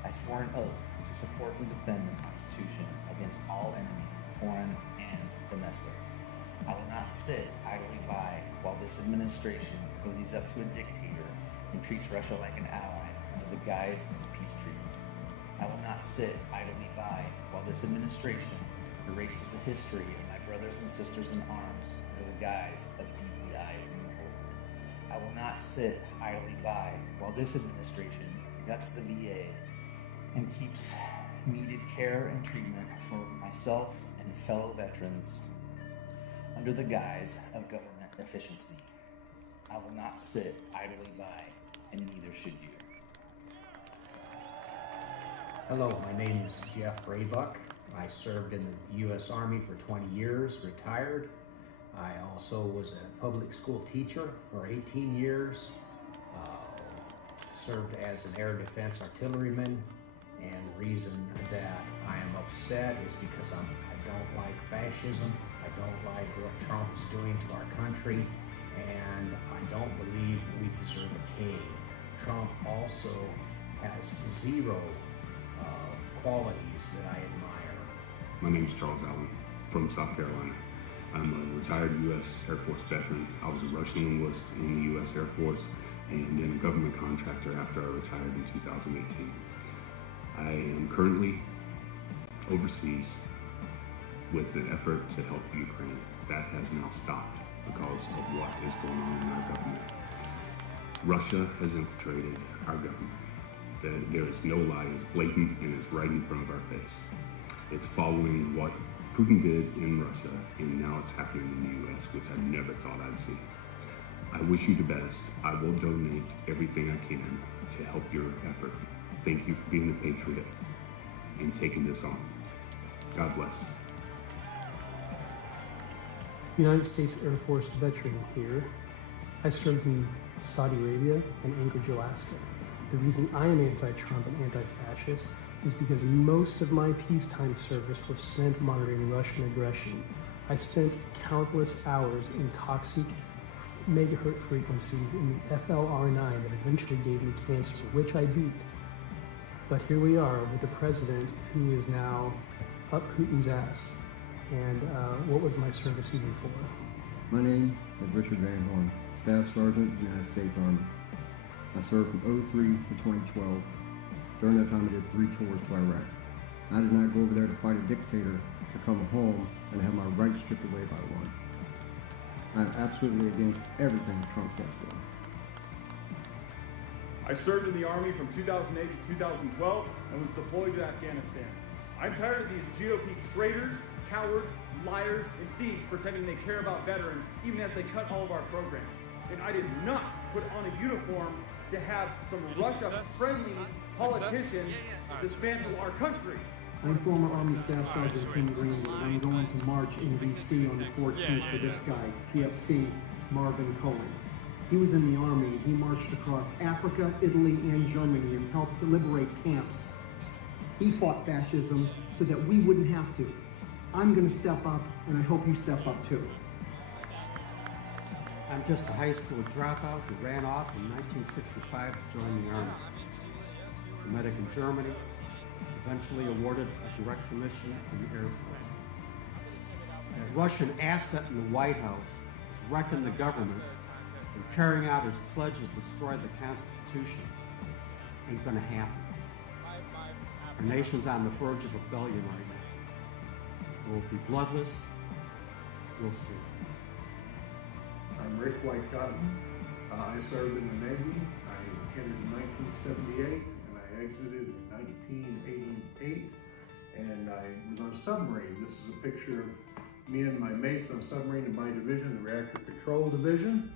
I swore an oath to support and defend the Constitution against all enemies, foreign and domestic. I will not sit idly by while this administration cozies up to a dictator and treats Russia like an ally under the guise of peace treaty. I will not sit idly by while this administration erases the history of my brothers and sisters in arms under the guise of DEI removal. I will not sit idly by while this administration guts the VA and keeps needed care and treatment for myself and fellow veterans under the guise of government efficiency. I will not sit idly by, and neither should you. Hello, my name is Jeff Raybuck. I served in the U.S. Army for 20 years, retired. I also was a public school teacher for 18 years, served as an air defense artilleryman, and the reason that I am upset is because I don't like fascism. I don't like what Trump is doing to our country, and I don't believe we deserve a king. Trump also has zero qualities that I admire. My name is Charles Allen from South Carolina. I'm a retired U.S. Air Force veteran. I was a Russian linguist in the U.S. Air Force and then a government contractor after I retired in 2018. I am currently overseas with an effort to help Ukraine. That has now stopped because of what is going on in our government. Russia has infiltrated our government. There is no lie, it's blatant and it's right in front of our face. It's following what Putin did in Russia, and now it's happening in the U.S., which I never thought I'd see. I wish you the best. I will donate everything I can to help your effort. Thank you for being a patriot and taking this on. God bless. United States Air Force veteran here. I served in Saudi Arabia and Anchorage, Alaska. The reason I am anti-Trump and anti-fascist is because most of my peacetime service was spent monitoring Russian aggression. I spent countless hours in toxic megahertz frequencies in the FLR9 that eventually gave me cancer, which I beat. But here we are with a president who is now up Putin's ass. And what was my service even for? My name is Richard Van Horn, Staff Sergeant, United States Army. I served from 2003 to 2012. During that time, I did 3 tours to Iraq. I did not go over there to fight a dictator, to come home and have my rights stripped away by one. I'm absolutely against everything Trump stands for. I served in the Army from 2008 to 2012 and was deployed to Afghanistan. I'm tired of these GOP traitors, cowards, liars, and thieves pretending they care about veterans even as they cut all of our programs. And I did not put on a uniform to have some Russia-friendly politicians dismantle our country. I'm former Army Staff Sergeant Tim Greenwood. I'm going to march in D.C. on the 14th for this guy, PFC Marvin Cohen. He was in the Army. He marched across Africa, Italy, and Germany and helped to liberate camps. He fought fascism so that we wouldn't have to. I'm going to step up, and I hope you step up too. I'm just a high school dropout who ran off in 1965 to join the Army. Was a medic in Germany, eventually awarded a direct commission in the Air Force. That Russian asset in the White House is wrecking the government and carrying out his pledge to destroy the Constitution. Ain't gonna happen. Our nation's on the verge of rebellion right now. Will it be bloodless? We'll see. I'm Rick White Cotton. I served in the Navy. I entered in 1978 and I exited in 1988. And I was on a submarine. This is a picture of me and my mates on a submarine in my division, the Reactor Control Division.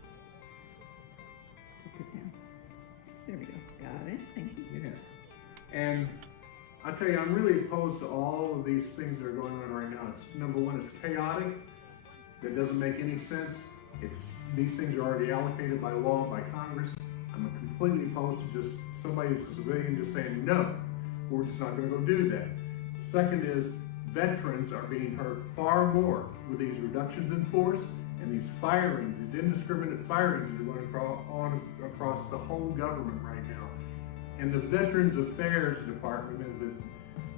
There we go. Got it. Thank you. Yeah. And I tell you, I'm really opposed to all of these things that are going on right now. It's number one, it's chaotic. That doesn't make any sense. These things are already allocated by law, by Congress. I'm completely opposed to just somebody that's a civilian just saying, no, we're just not gonna go do that. Second is, veterans are being hurt far more with these reductions in force and these firings, these indiscriminate firings that are going on across the whole government right now. And the Veterans Affairs Department and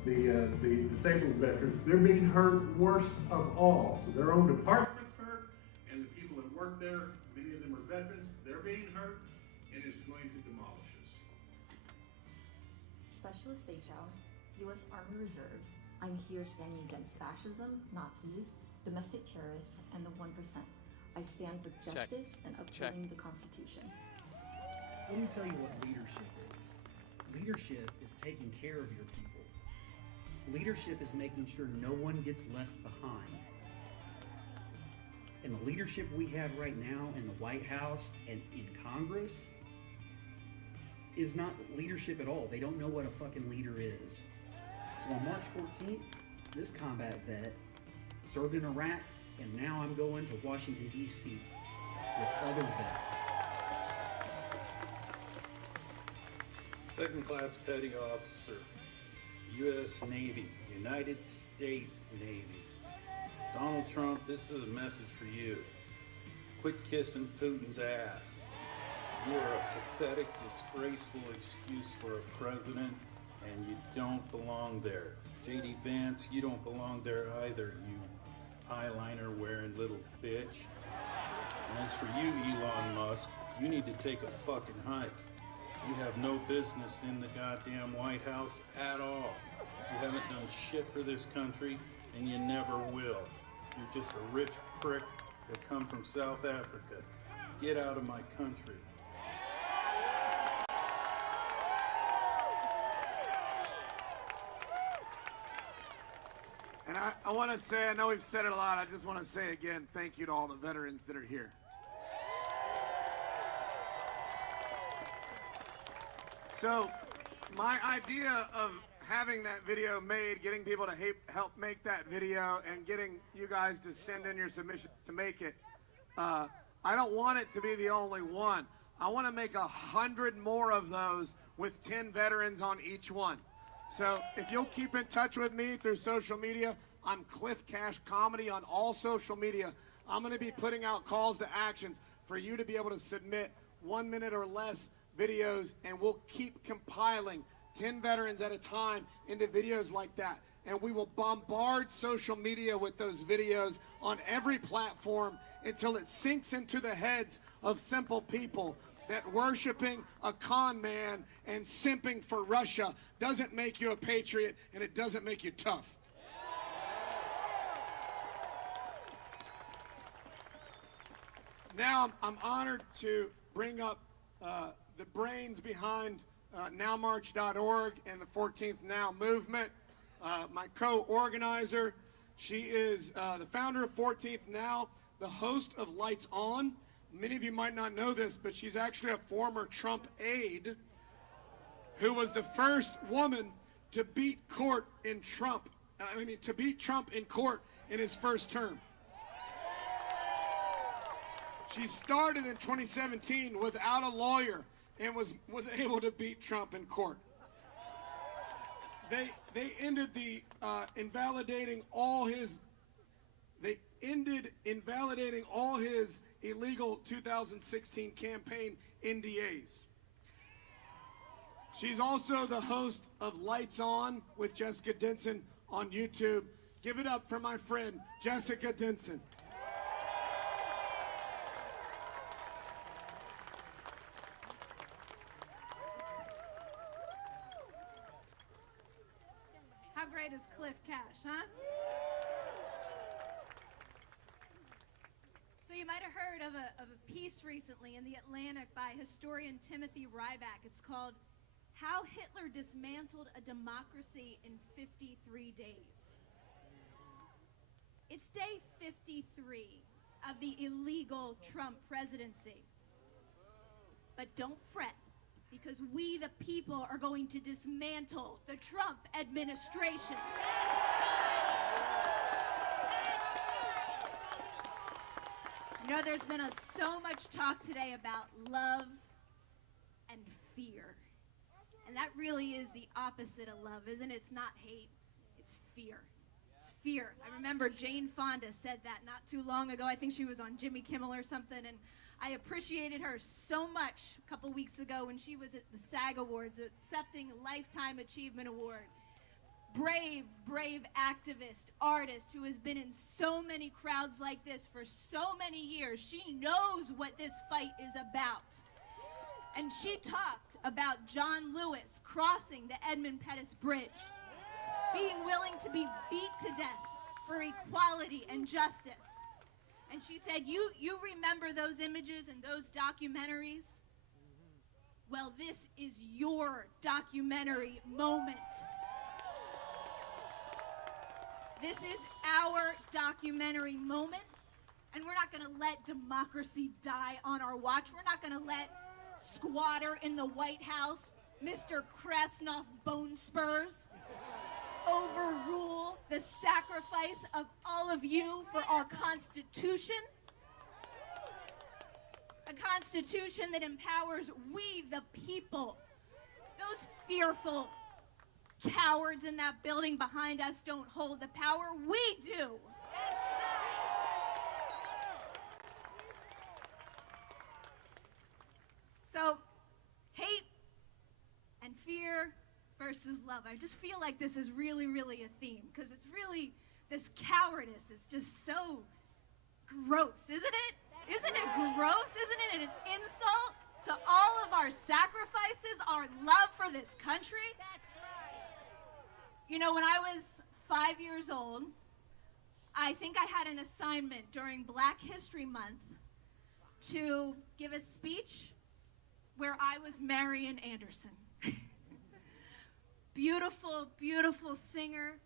the disabled veterans, they're being hurt worst of all. So their own department's hurt, and the people that work there, many of them are veterans, they're being hurt, and it's going to demolish us. Specialist Seychow, U.S. Army Reserves. I'm here standing against fascism, Nazis, domestic terrorists, and the 1%. I stand for justice and upholding the Constitution. Let me tell you what leadership is. Leadership is taking care of your people. Leadership is making sure no one gets left behind. And the leadership we have right now in the White House and in Congress is not leadership at all. They don't know what a fucking leader is. So on March 14th, this combat vet served in Iraq, and now I'm going to Washington, D.C. with other vets. Second class petty officer, U.S. Navy, United States Navy. Donald Trump, this is a message for you. Quit kissing Putin's ass. You're a pathetic, disgraceful excuse for a president, and you don't belong there. J.D. Vance, you don't belong there either, you eyeliner wearing little bitch. And as for you, Elon Musk, you need to take a fucking hike. You have no business in the goddamn White House at all. You haven't done shit for this country, and you never will. You're just a rich prick that come from South Africa. Get out of my country. And I want to say, I know we've said it a lot, I just want to say again, thank you to all the veterans that are here. So, my idea of having that video made, getting people to help make that video, and getting you guys to send in your submission to make it, I don't want it to be the only one. I want to make 100 more of those with 10 veterans on each one. So if you'll keep in touch with me through social media, I'm Cliff Cash Comedy on all social media. I'm going to be putting out calls to actions for you to be able to submit 1 minute or less videos, and we'll keep compiling 10 veterans at a time into videos like that. And we will bombard social media with those videos on every platform until it sinks into the heads of simple people that worshiping a con man and simping for Russia doesn't make you a patriot, and it doesn't make you tough. Now I'm honored to bring up the brains behind NowMarch.org and the 14th Now movement. My co-organizer, she is the founder of 14th Now, the host of Lights On. Many of you might not know this, but she's actually a former Trump aide who was the first woman to beat Trump in court in his first term. She started in 2017 without a lawyer and was able to beat Trump in court. They ended invalidating all his illegal 2016 campaign NDAs. She's also the host of Lights On with Jessica Denson on YouTube. Give it up for my friend, Jessica Denson. How great is Cliff Cash, huh? So you might have heard of a piece recently in The Atlantic by historian Timothy Ryback. It's called How Hitler Dismantled a Democracy in 53 Days. It's day 53 of the illegal Trump presidency. But don't fret, because we, the people, are going to dismantle the Trump administration. You know, there's been so much talk today about love and fear. And that really is the opposite of love, isn't it? It's not hate, it's fear. It's fear. I remember Jane Fonda said that not too long ago. I think she was on Jimmy Kimmel or something, and I appreciated her so much a couple weeks ago when she was at the SAG Awards accepting a Lifetime Achievement Award. Brave, brave activist, artist who has been in so many crowds like this for so many years. She knows what this fight is about. And she talked about John Lewis crossing the Edmund Pettus Bridge, being willing to be beat to death for equality and justice. And she said, you remember those images and those documentaries? Well, this is your documentary moment. This is our documentary moment, and we're not going to let democracy die on our watch. We're not going to let squatter in the White House, Mr. Krasnoff Bone Spurs, overrule the sacrifice of all of you for our Constitution. A Constitution that empowers we, the people. Those fearful cowards in that building behind us don't hold the power. We do. So, hate and fear versus love. I just feel like this is really, really a theme, because it's really, this cowardice is just so gross, isn't it? Isn't it gross? Isn't it an insult to all of our sacrifices, our love for this country? You know, when I was 5 years old, I think I had an assignment during Black History Month to give a speech where I was Marian Anderson. Beautiful, beautiful singer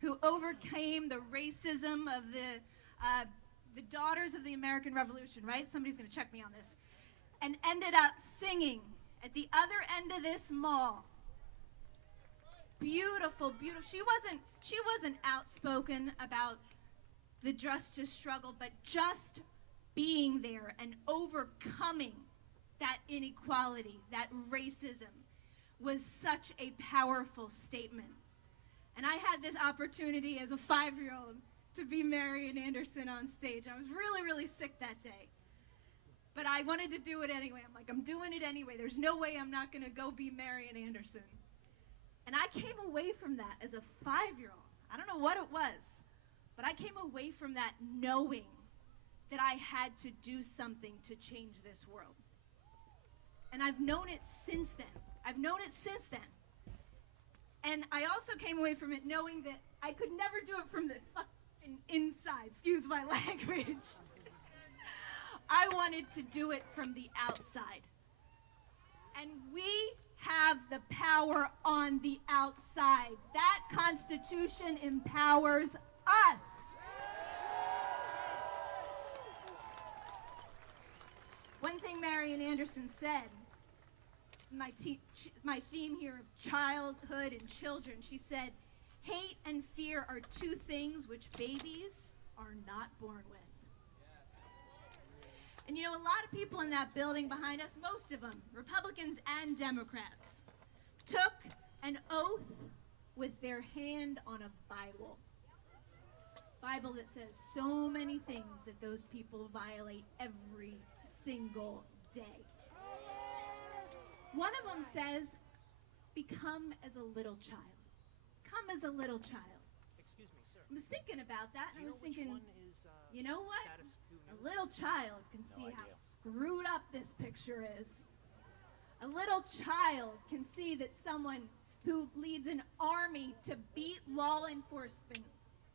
who overcame the racism of the daughters of the American Revolution, right? Somebody's gonna check me on this. And ended up singing at the other end of this mall. Beautiful, beautiful. She wasn't outspoken about the justice struggle, but just being there and overcoming that inequality, that racism, was such a powerful statement. And I had this opportunity as a 5-year-old to be Marian Anderson on stage. I was really, really sick that day. But I wanted to do it anyway. I'm like, I'm doing it anyway. There's no way I'm not gonna go be Marian Anderson. And I came away from that as a 5-year-old. I don't know what it was, but I came away from that knowing that I had to do something to change this world. And I've known it since then. I've known it since then. And I also came away from it knowing that I could never do it from the fucking inside, excuse my language. I wanted to do it from the outside. And we have the power on the outside. That Constitution empowers us. One thing Marian Anderson said, my theme here of childhood and children. She said, hate and fear are two things which babies are not born with. And you know, a lot of people in that building behind us, most of them, Republicans and Democrats, took an oath with their hand on a Bible. Bible that says so many things that those people violate every single day. One of them says, become as a little child. Come as a little child. Excuse me, sir. I was thinking about that, and I was thinking, you know what? A little child can see how screwed up this picture is. A little child can see that someone who leads an army to beat law enforcement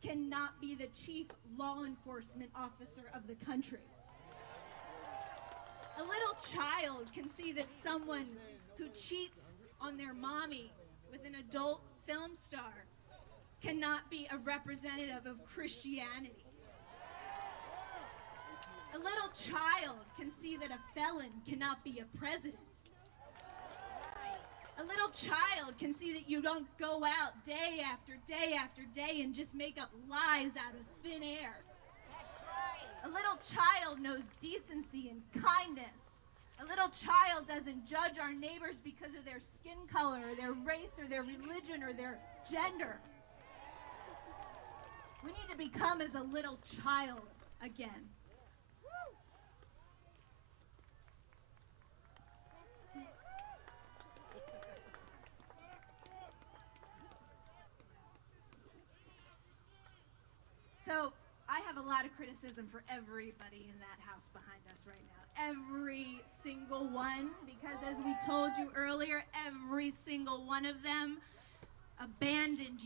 cannot be the chief law enforcement officer of the country. A little child can see that someone who cheats on their mommy with an adult film star cannot be a representative of Christianity. A little child can see that a felon cannot be a president. A little child can see that you don't go out day after day after day and just make up lies out of thin air. A little child knows decency and kindness. A little child doesn't judge our neighbors because of their skin color or their race or their religion or their gender. We need to become as a little child again. So I have a lot of criticism for everybody in that house behind us right now. Every single one, because as we told you earlier, every single one of them abandoned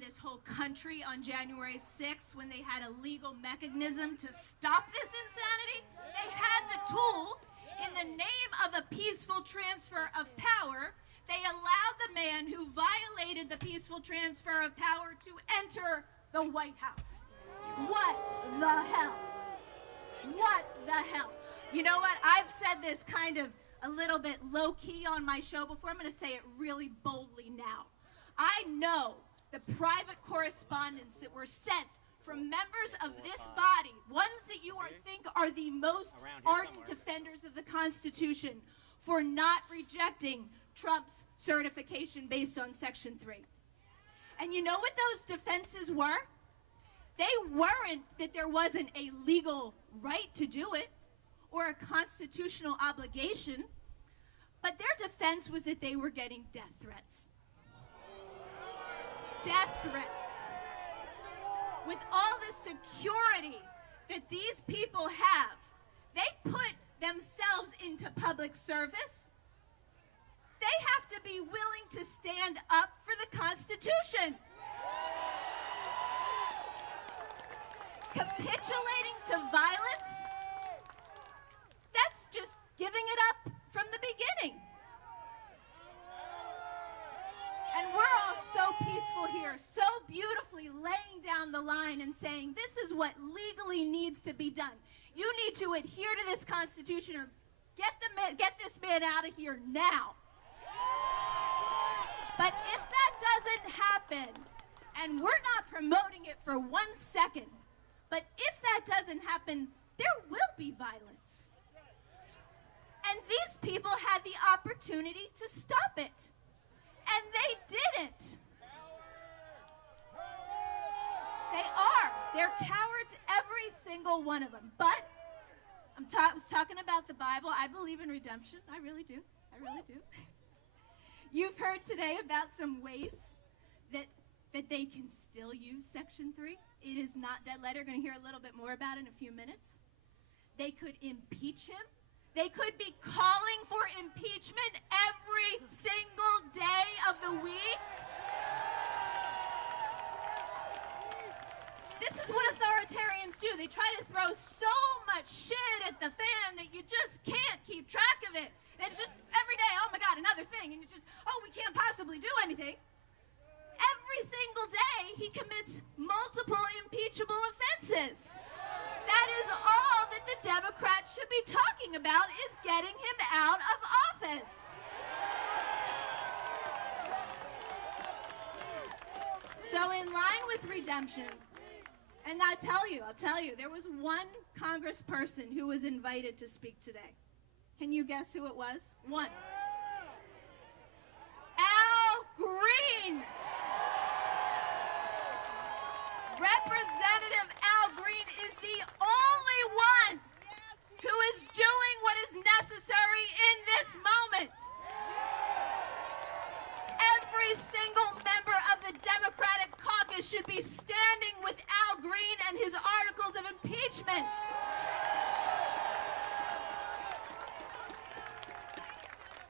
this whole country on January 6th when they had a legal mechanism to stop this insanity. They had the tool. In the name of a peaceful transfer of power, they allowed the man who violated the peaceful transfer of power to enter the White House. What the hell? What the hell? You know what? I've said this kind of a little bit low-key on my show before. I'm going to say it really boldly now. I know the private correspondence that were sent from members of this body, ones that you think are the most ardent defenders of the Constitution, for not rejecting Trump's certification based on Section 3. And you know what those defenses were? They weren't that there wasn't a legal right to do it or a constitutional obligation, but their defense was that they were getting death threats. Death threats. With all the security that these people have, they put themselves into public service. They have to be willing to stand up for the Constitution. Capitulating to violence, that's just giving it up from the beginning. And we're all so peaceful here, so beautifully laying down the line and saying, this is what legally needs to be done. You need to adhere to this Constitution or get this man out of here now. But if that doesn't happen, and we're not promoting it for 1 second, but if that doesn't happen, there will be violence. And these people had the opportunity to stop it. And they didn't. They are. They're cowards, every single one of them. But I was talking about the Bible. I believe in redemption. I really do. I really do. You've heard today about some ways that they can still use Section 3. It is not dead letter. Going to hear a little bit more about it in a few minutes. They could impeach him. They could be calling for impeachment every single day of the week. This is what authoritarians do. They try to throw so much shit at the fan that you just can't keep track of it. And it's just every day, oh my God, another thing. And you just, oh, we can't possibly do anything. Every single day, he commits multiple impeachable offenses. That is all that the Democrats should be talking about, is getting him out of office. So in line with redemption, and I'll tell you, there was one congressperson who was invited to speak today. Can you guess who it was? One. Al Green. Representative Al Green is the only one who is doing what is necessary in this moment. Every single member of the Democratic caucus should be standing with Al Green and his articles of impeachment.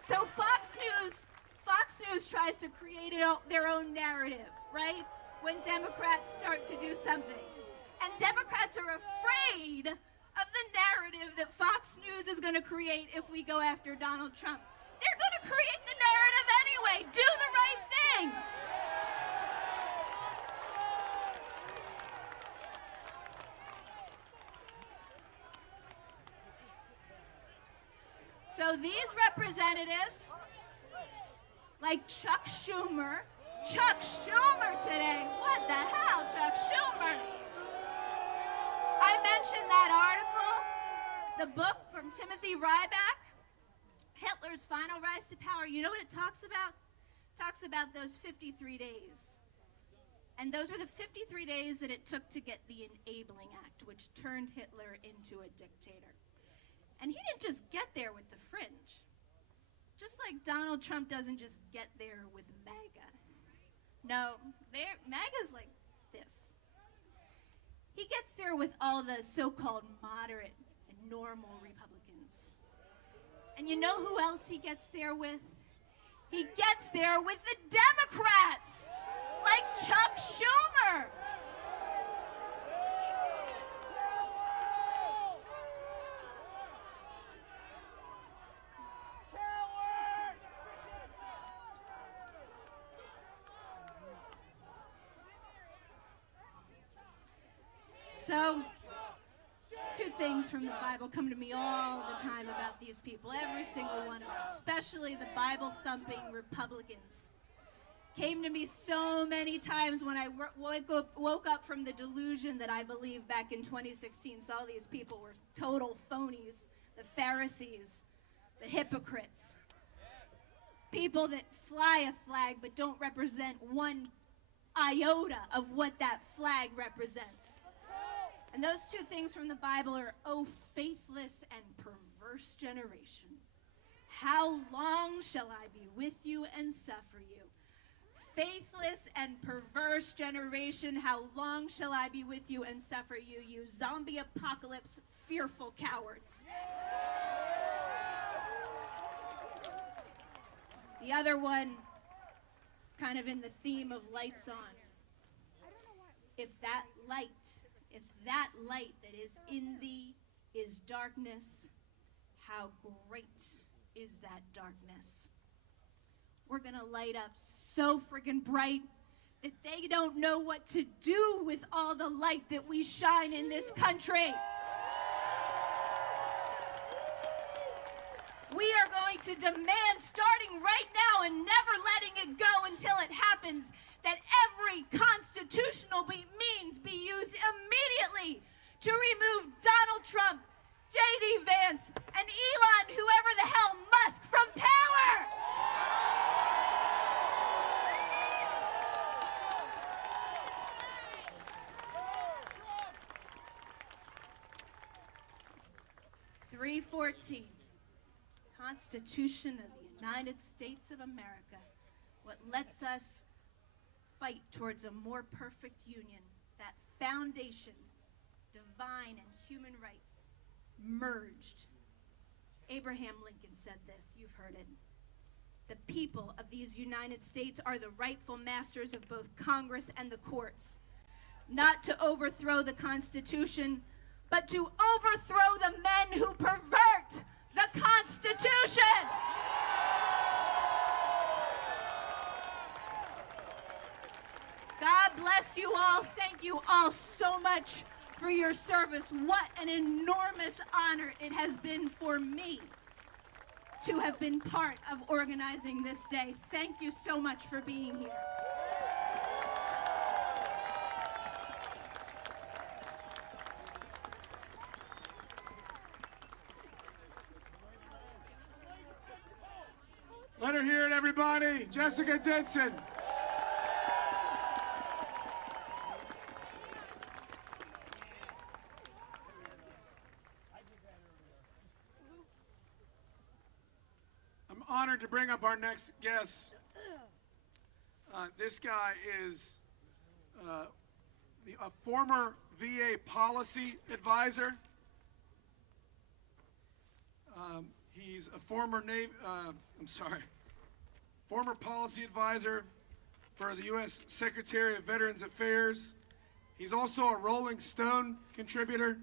So Fox News tries to create their own narrative, right? When Democrats start to do something. And Democrats are afraid of the narrative that Fox News is going to create if we go after Donald Trump. They're going to create the narrative anyway. Do the right thing. So these representatives, like Chuck Schumer today. What the hell, Chuck Schumer? I mentioned that article, the book from Timothy Ryback, Hitler's Final Rise to Power. You know what it talks about? It talks about those 53 days. And those were the 53 days that it took to get the Enabling Act, which turned Hitler into a dictator. And he didn't just get there with the fringe. Just like Donald Trump doesn't just get there with MAGA. No, MAGA's like this. He gets there with all the so-called moderate and normal Republicans. And you know who else he gets there with? He gets there with the Democrats, like Chuck Schumer. So, two things from the Bible come to me all the time about these people, every single one of them, especially the Bible-thumping Republicans. Came to me so many times when I woke up from the delusion that I believed back in 2016, saw these people were total phonies, the Pharisees, the hypocrites, people that fly a flag but don't represent one iota of what that flag represents. And those two things from the Bible are, "O faithless and perverse generation, how long shall I be with you and suffer you? Faithless and perverse generation, how long shall I be with you and suffer you, you zombie apocalypse fearful cowards." The other one, kind of in the theme of lights on. If that light that is in thee is darkness, how great is that darkness? We're gonna light up so freaking bright that they don't know what to do with all the light that we shine in this country. We are going to demand, starting right now and never letting it go until it happens, that every constitutional means be used immediately to remove Donald Trump, J.D. Vance, and Elon, whoever the hell, Musk from power! .314, Constitution of the United States of America, what lets us fight towards a more perfect union, that foundation, divine and human rights, merged. Abraham Lincoln said this, you've heard it. The people of these United States are the rightful masters of both Congress and the courts, not to overthrow the Constitution, but to overthrow the men who pervert the Constitution. God bless you all. Thank you all so much for your service. What an enormous honor it has been for me to have been part of organizing this day. Thank you so much for being here. Over here, everybody. Jessica Denson. I'm honored to bring up our next guest. This guy is a former VA policy advisor. He's a former former policy advisor for the U.S. Secretary of Veterans Affairs. He's also a Rolling Stone contributor,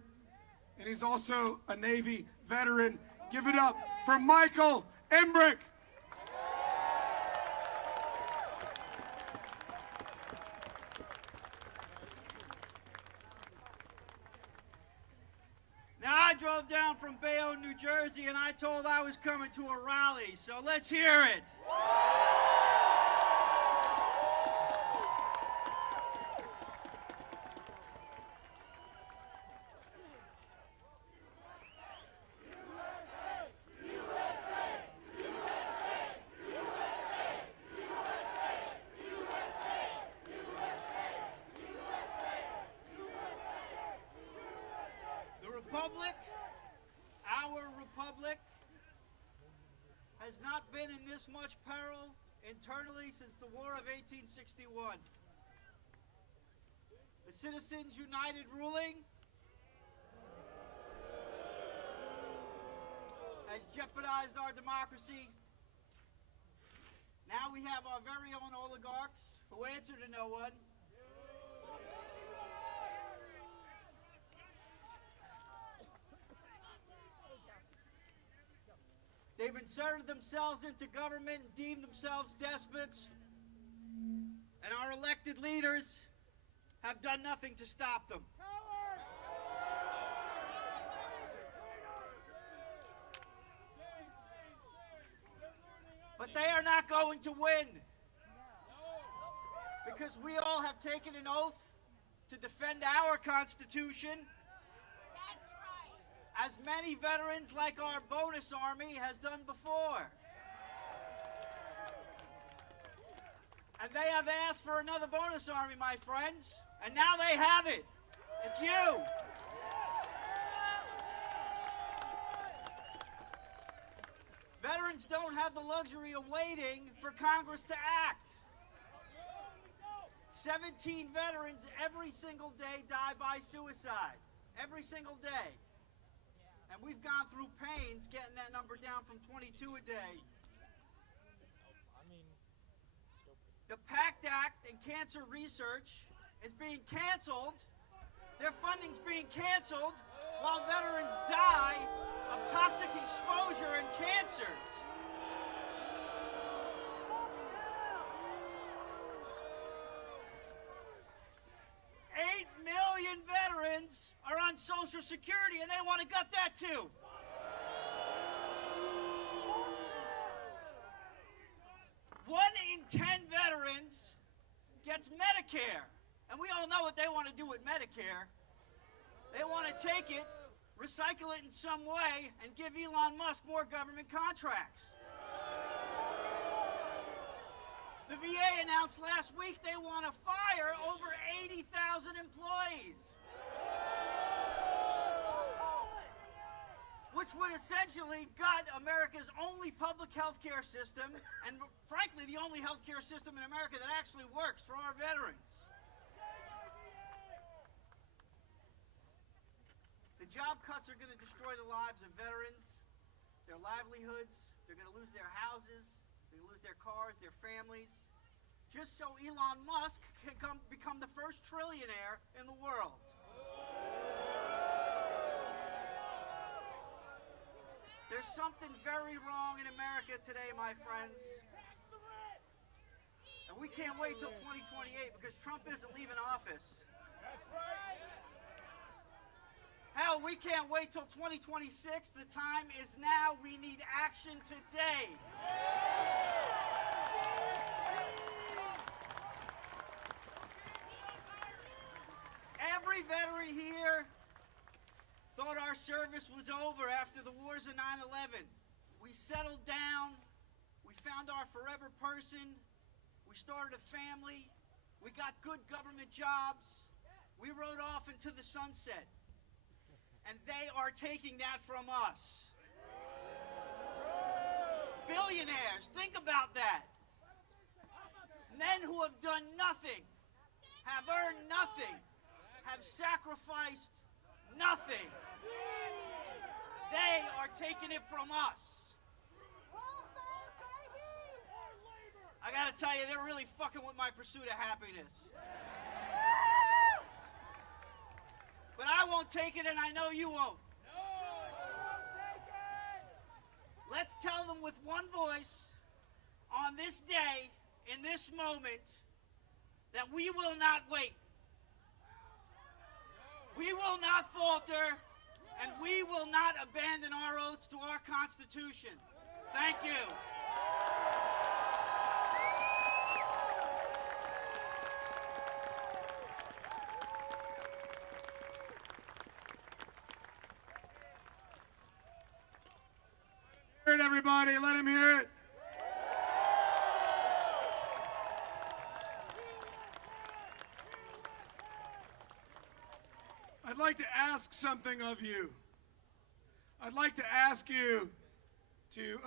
and he's also a Navy veteran. Give it up for Michael Embrick. Now, I drove down from Bayonne, New Jersey, and I told I was coming to a rally, so let's hear it. Our republic, has not been in this much peril internally since the War of 1861. The Citizens United ruling has jeopardized our democracy. Now we have our very own oligarchs who answer to no one. They've inserted themselves into government and deemed themselves despots. And our elected leaders have done nothing to stop them. But they are not going to win. Because we all have taken an oath to defend our Constitution. As many veterans like our bonus army has done before. And they have asked for another bonus army, my friends. And now they have it. It's you. Veterans don't have the luxury of waiting for Congress to act. 17 veterans every single day die by suicide. Every single day. And we've gone through pains getting that number down from 22 a day. The PACT Act and cancer research is being canceled. Their funding's being canceled while veterans die of toxic exposure and cancers. 8 million veterans are on Social Security, and they want to gut that too. One in 10 veterans gets Medicare, and we all know what they want to do with Medicare. They want to take it, recycle it in some way, and give Elon Musk more government contracts. The VA announced last week they want to fire over 80,000 employees. Which would essentially gut America's only public health care system, and frankly, the only health care system in America that actually works for our veterans. The job cuts are going to destroy the lives of veterans, their livelihoods, they're going to lose their houses, they're going to lose their cars, their families, just so Elon Musk can become the first trillionaire in the world. There's something very wrong in America today, my friends. And we can't wait till 2028 because Trump isn't leaving office. Hell, we can't wait till 2026. The time is now. We need action today. Every veteran here thought our service was over after the wars of 9/11. We settled down, we found our forever person. We started a family. We got good government jobs. We rode off into the sunset. And they are taking that from us. Billionaires, think about that. Men who have done nothing, have earned nothing, have sacrificed nothing. They are taking it from us. I gotta tell you, they're really fucking with my pursuit of happiness. But I won't take it, and I know you won't. Let's tell them with one voice, on this day, in this moment, that we will not wait. We will not falter, and we will not abandon our oaths to our Constitution. Thank you. Hear it, everybody. Let him hear it. I'd like to ask something of you. I'd like to ask you to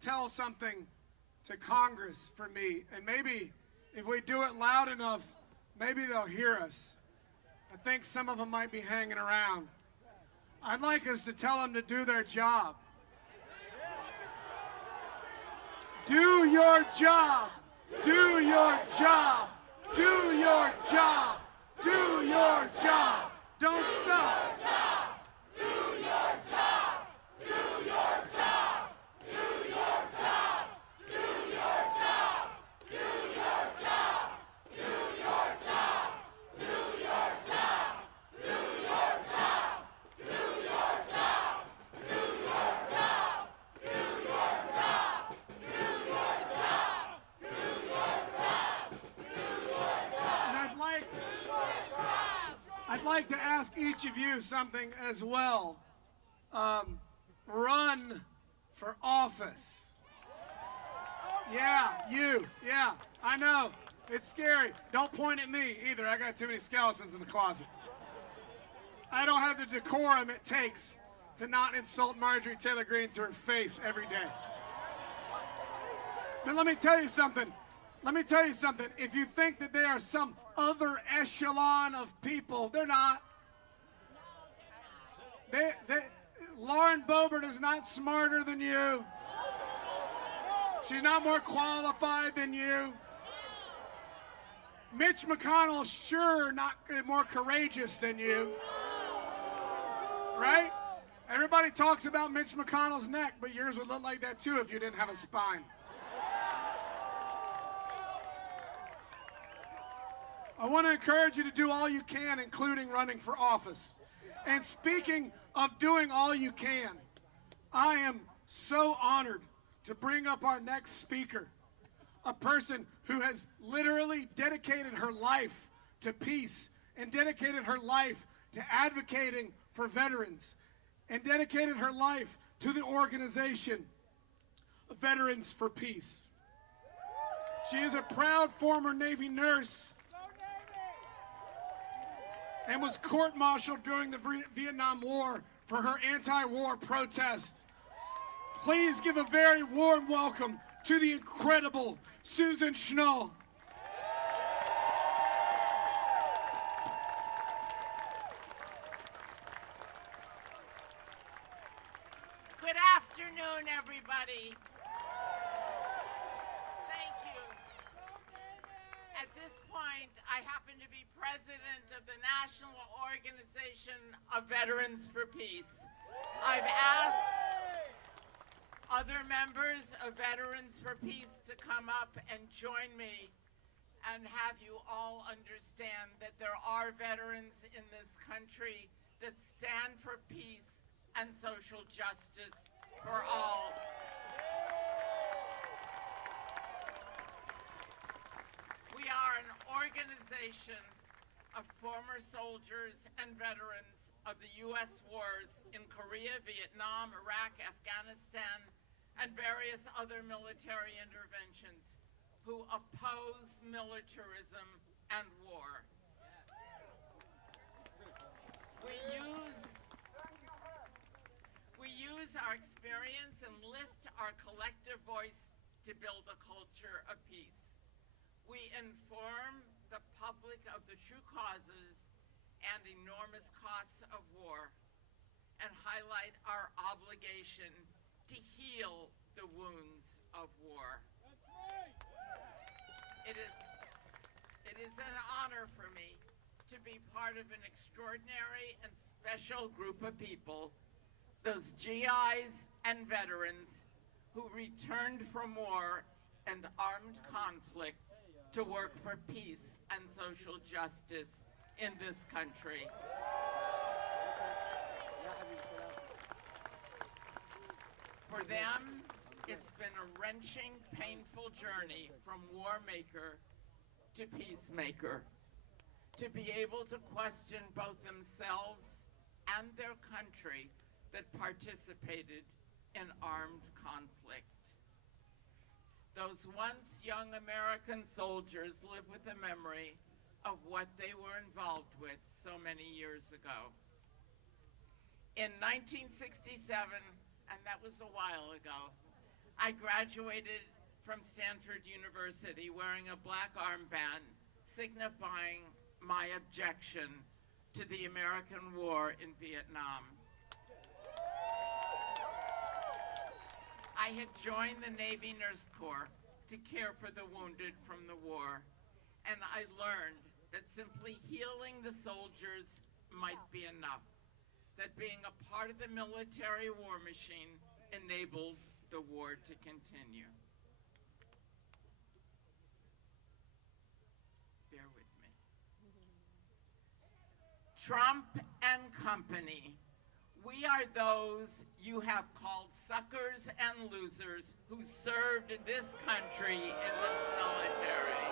tell something to Congress for me. And maybe if we do it loud enough, maybe they'll hear us. I think some of them might be hanging around. I'd like us to tell them to do their job. Do your job. Do your job. Do your job. Do your job. Don't stop. Do your job. Do your job. Do your job. Do your job. Do your job. Do your job. Do your job. Do your job. Do your job. Do your job. Do your job. Do your job. Do your job. Do your job. And I'd like to ask each of you something as well. Run for office. Yeah, you. Yeah, I know. It's scary. Don't point at me either. I got too many skeletons in the closet. I don't have the decorum it takes to not insult Marjorie Taylor Greene to her face every day. But let me tell you something. Let me tell you something. If you think that they are some other echelon of people, they're not. Lauren Boebert is not smarter than you. She's not more qualified than you. Mitch McConnell, sure, not more courageous than you. Right? Everybody talks about Mitch McConnell's neck, but yours would look like that too if you didn't have a spine. I want to encourage you to do all you can, including running for office. And speaking of doing all you can, I am so honored to bring up our next speaker, a person who has literally dedicated her life to peace and dedicated her life to advocating for veterans and dedicated her life to the organization Veterans for Peace. She is a proud former Navy nurse and was court-martialed during the Vietnam War for her anti-war protest. Please give a very warm welcome to the incredible Susan Schnall. Good afternoon, everybody. Thank you. At this point, I happen to be president of the National Organization of Veterans for Peace. I've asked other members of Veterans for Peace to come up and join me and have you all understand that there are veterans in this country that stand for peace and social justice for all. We are an organization of former soldiers and veterans of the U.S. wars in Korea, Vietnam, Iraq, Afghanistan, and various other military interventions who oppose militarism and war. We use our experience and lift our collective voice to build a culture of peace. We inform the public of the true causes and enormous costs of war and highlight our obligation to heal the wounds of war. It is an honor for me to be part of an extraordinary and special group of people, those GIs and veterans who returned from war and armed conflict to work for peace and social justice in this country. For them, it's been a wrenching, painful journey from war maker to peacemaker, to be able to question both themselves and their country that participated in armed conflict. Those once young American soldiers live with the memory of what they were involved with so many years ago. In 1967, and that was a while ago, I graduated from Stanford University wearing a black armband signifying my objection to the American war in Vietnam. I had joined the Navy Nurse Corps to care for the wounded from the war, and I learned that simply healing the soldiers might be enough, that being a part of the military war machine enabled the war to continue. Bear with me. Trump and company, we are those you have called suckers and losers who served this country in this military.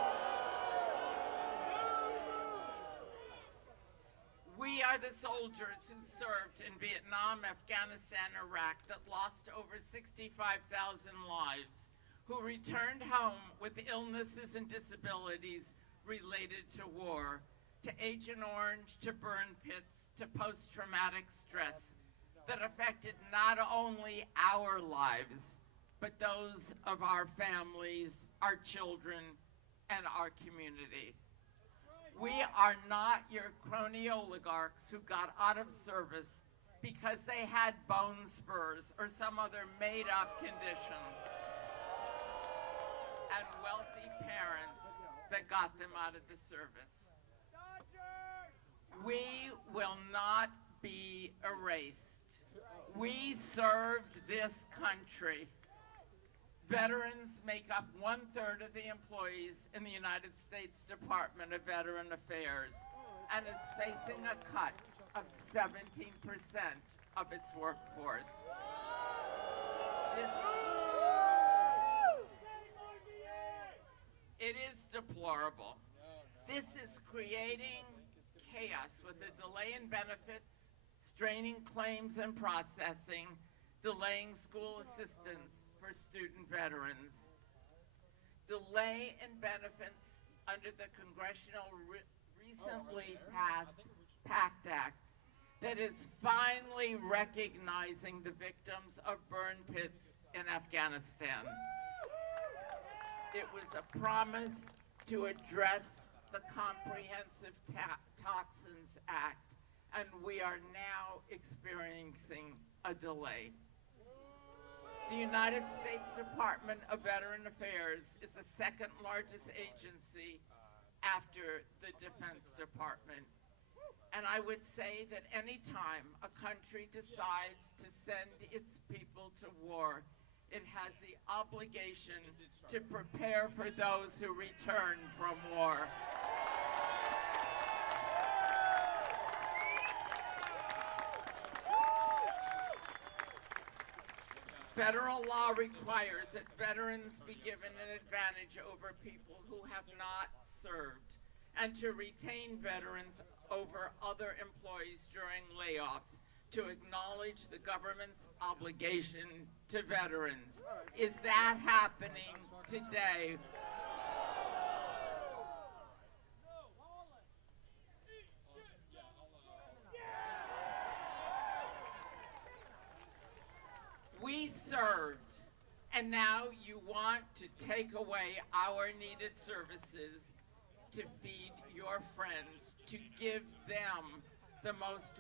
We are the soldiers who served in Vietnam, Afghanistan, Iraq that lost over 65,000 lives, who returned home with illnesses and disabilities related to war, to Agent Orange, to burn pits, to post-traumatic stress that affected not only our lives, but those of our families, our children, and our community. We are not your crony oligarchs who got out of service because they had bone spurs or some other made-up condition, and wealthy parents that got them out of the service. We will not be erased. We served this country. Veterans make up 1/3 of the employees in the United States Department of Veteran Affairs and is facing a cut of 17% of its workforce. It is deplorable. This is creating chaos with a delay in benefits, straining claims and processing, delaying school assistance for student veterans. Delay in benefits under the congressional recently passed PACT Act that is finally recognizing the victims of burn pits in Afghanistan. It was a promise to address the Comprehensive Toxins Act, and we are now experiencing a delay. The United States Department of Veteran Affairs is the second largest agency after the Defense Department. And I would say that any time a country decides to send its people to war, it has the obligation to prepare for those who return from war. Federal law requires that veterans be given an advantage over people who have not served, and to retain veterans over other employees during layoffs to acknowledge the government's obligation to veterans. Is that happening today? We served, and now you want to take away our needed services to feed your friends, to give them the most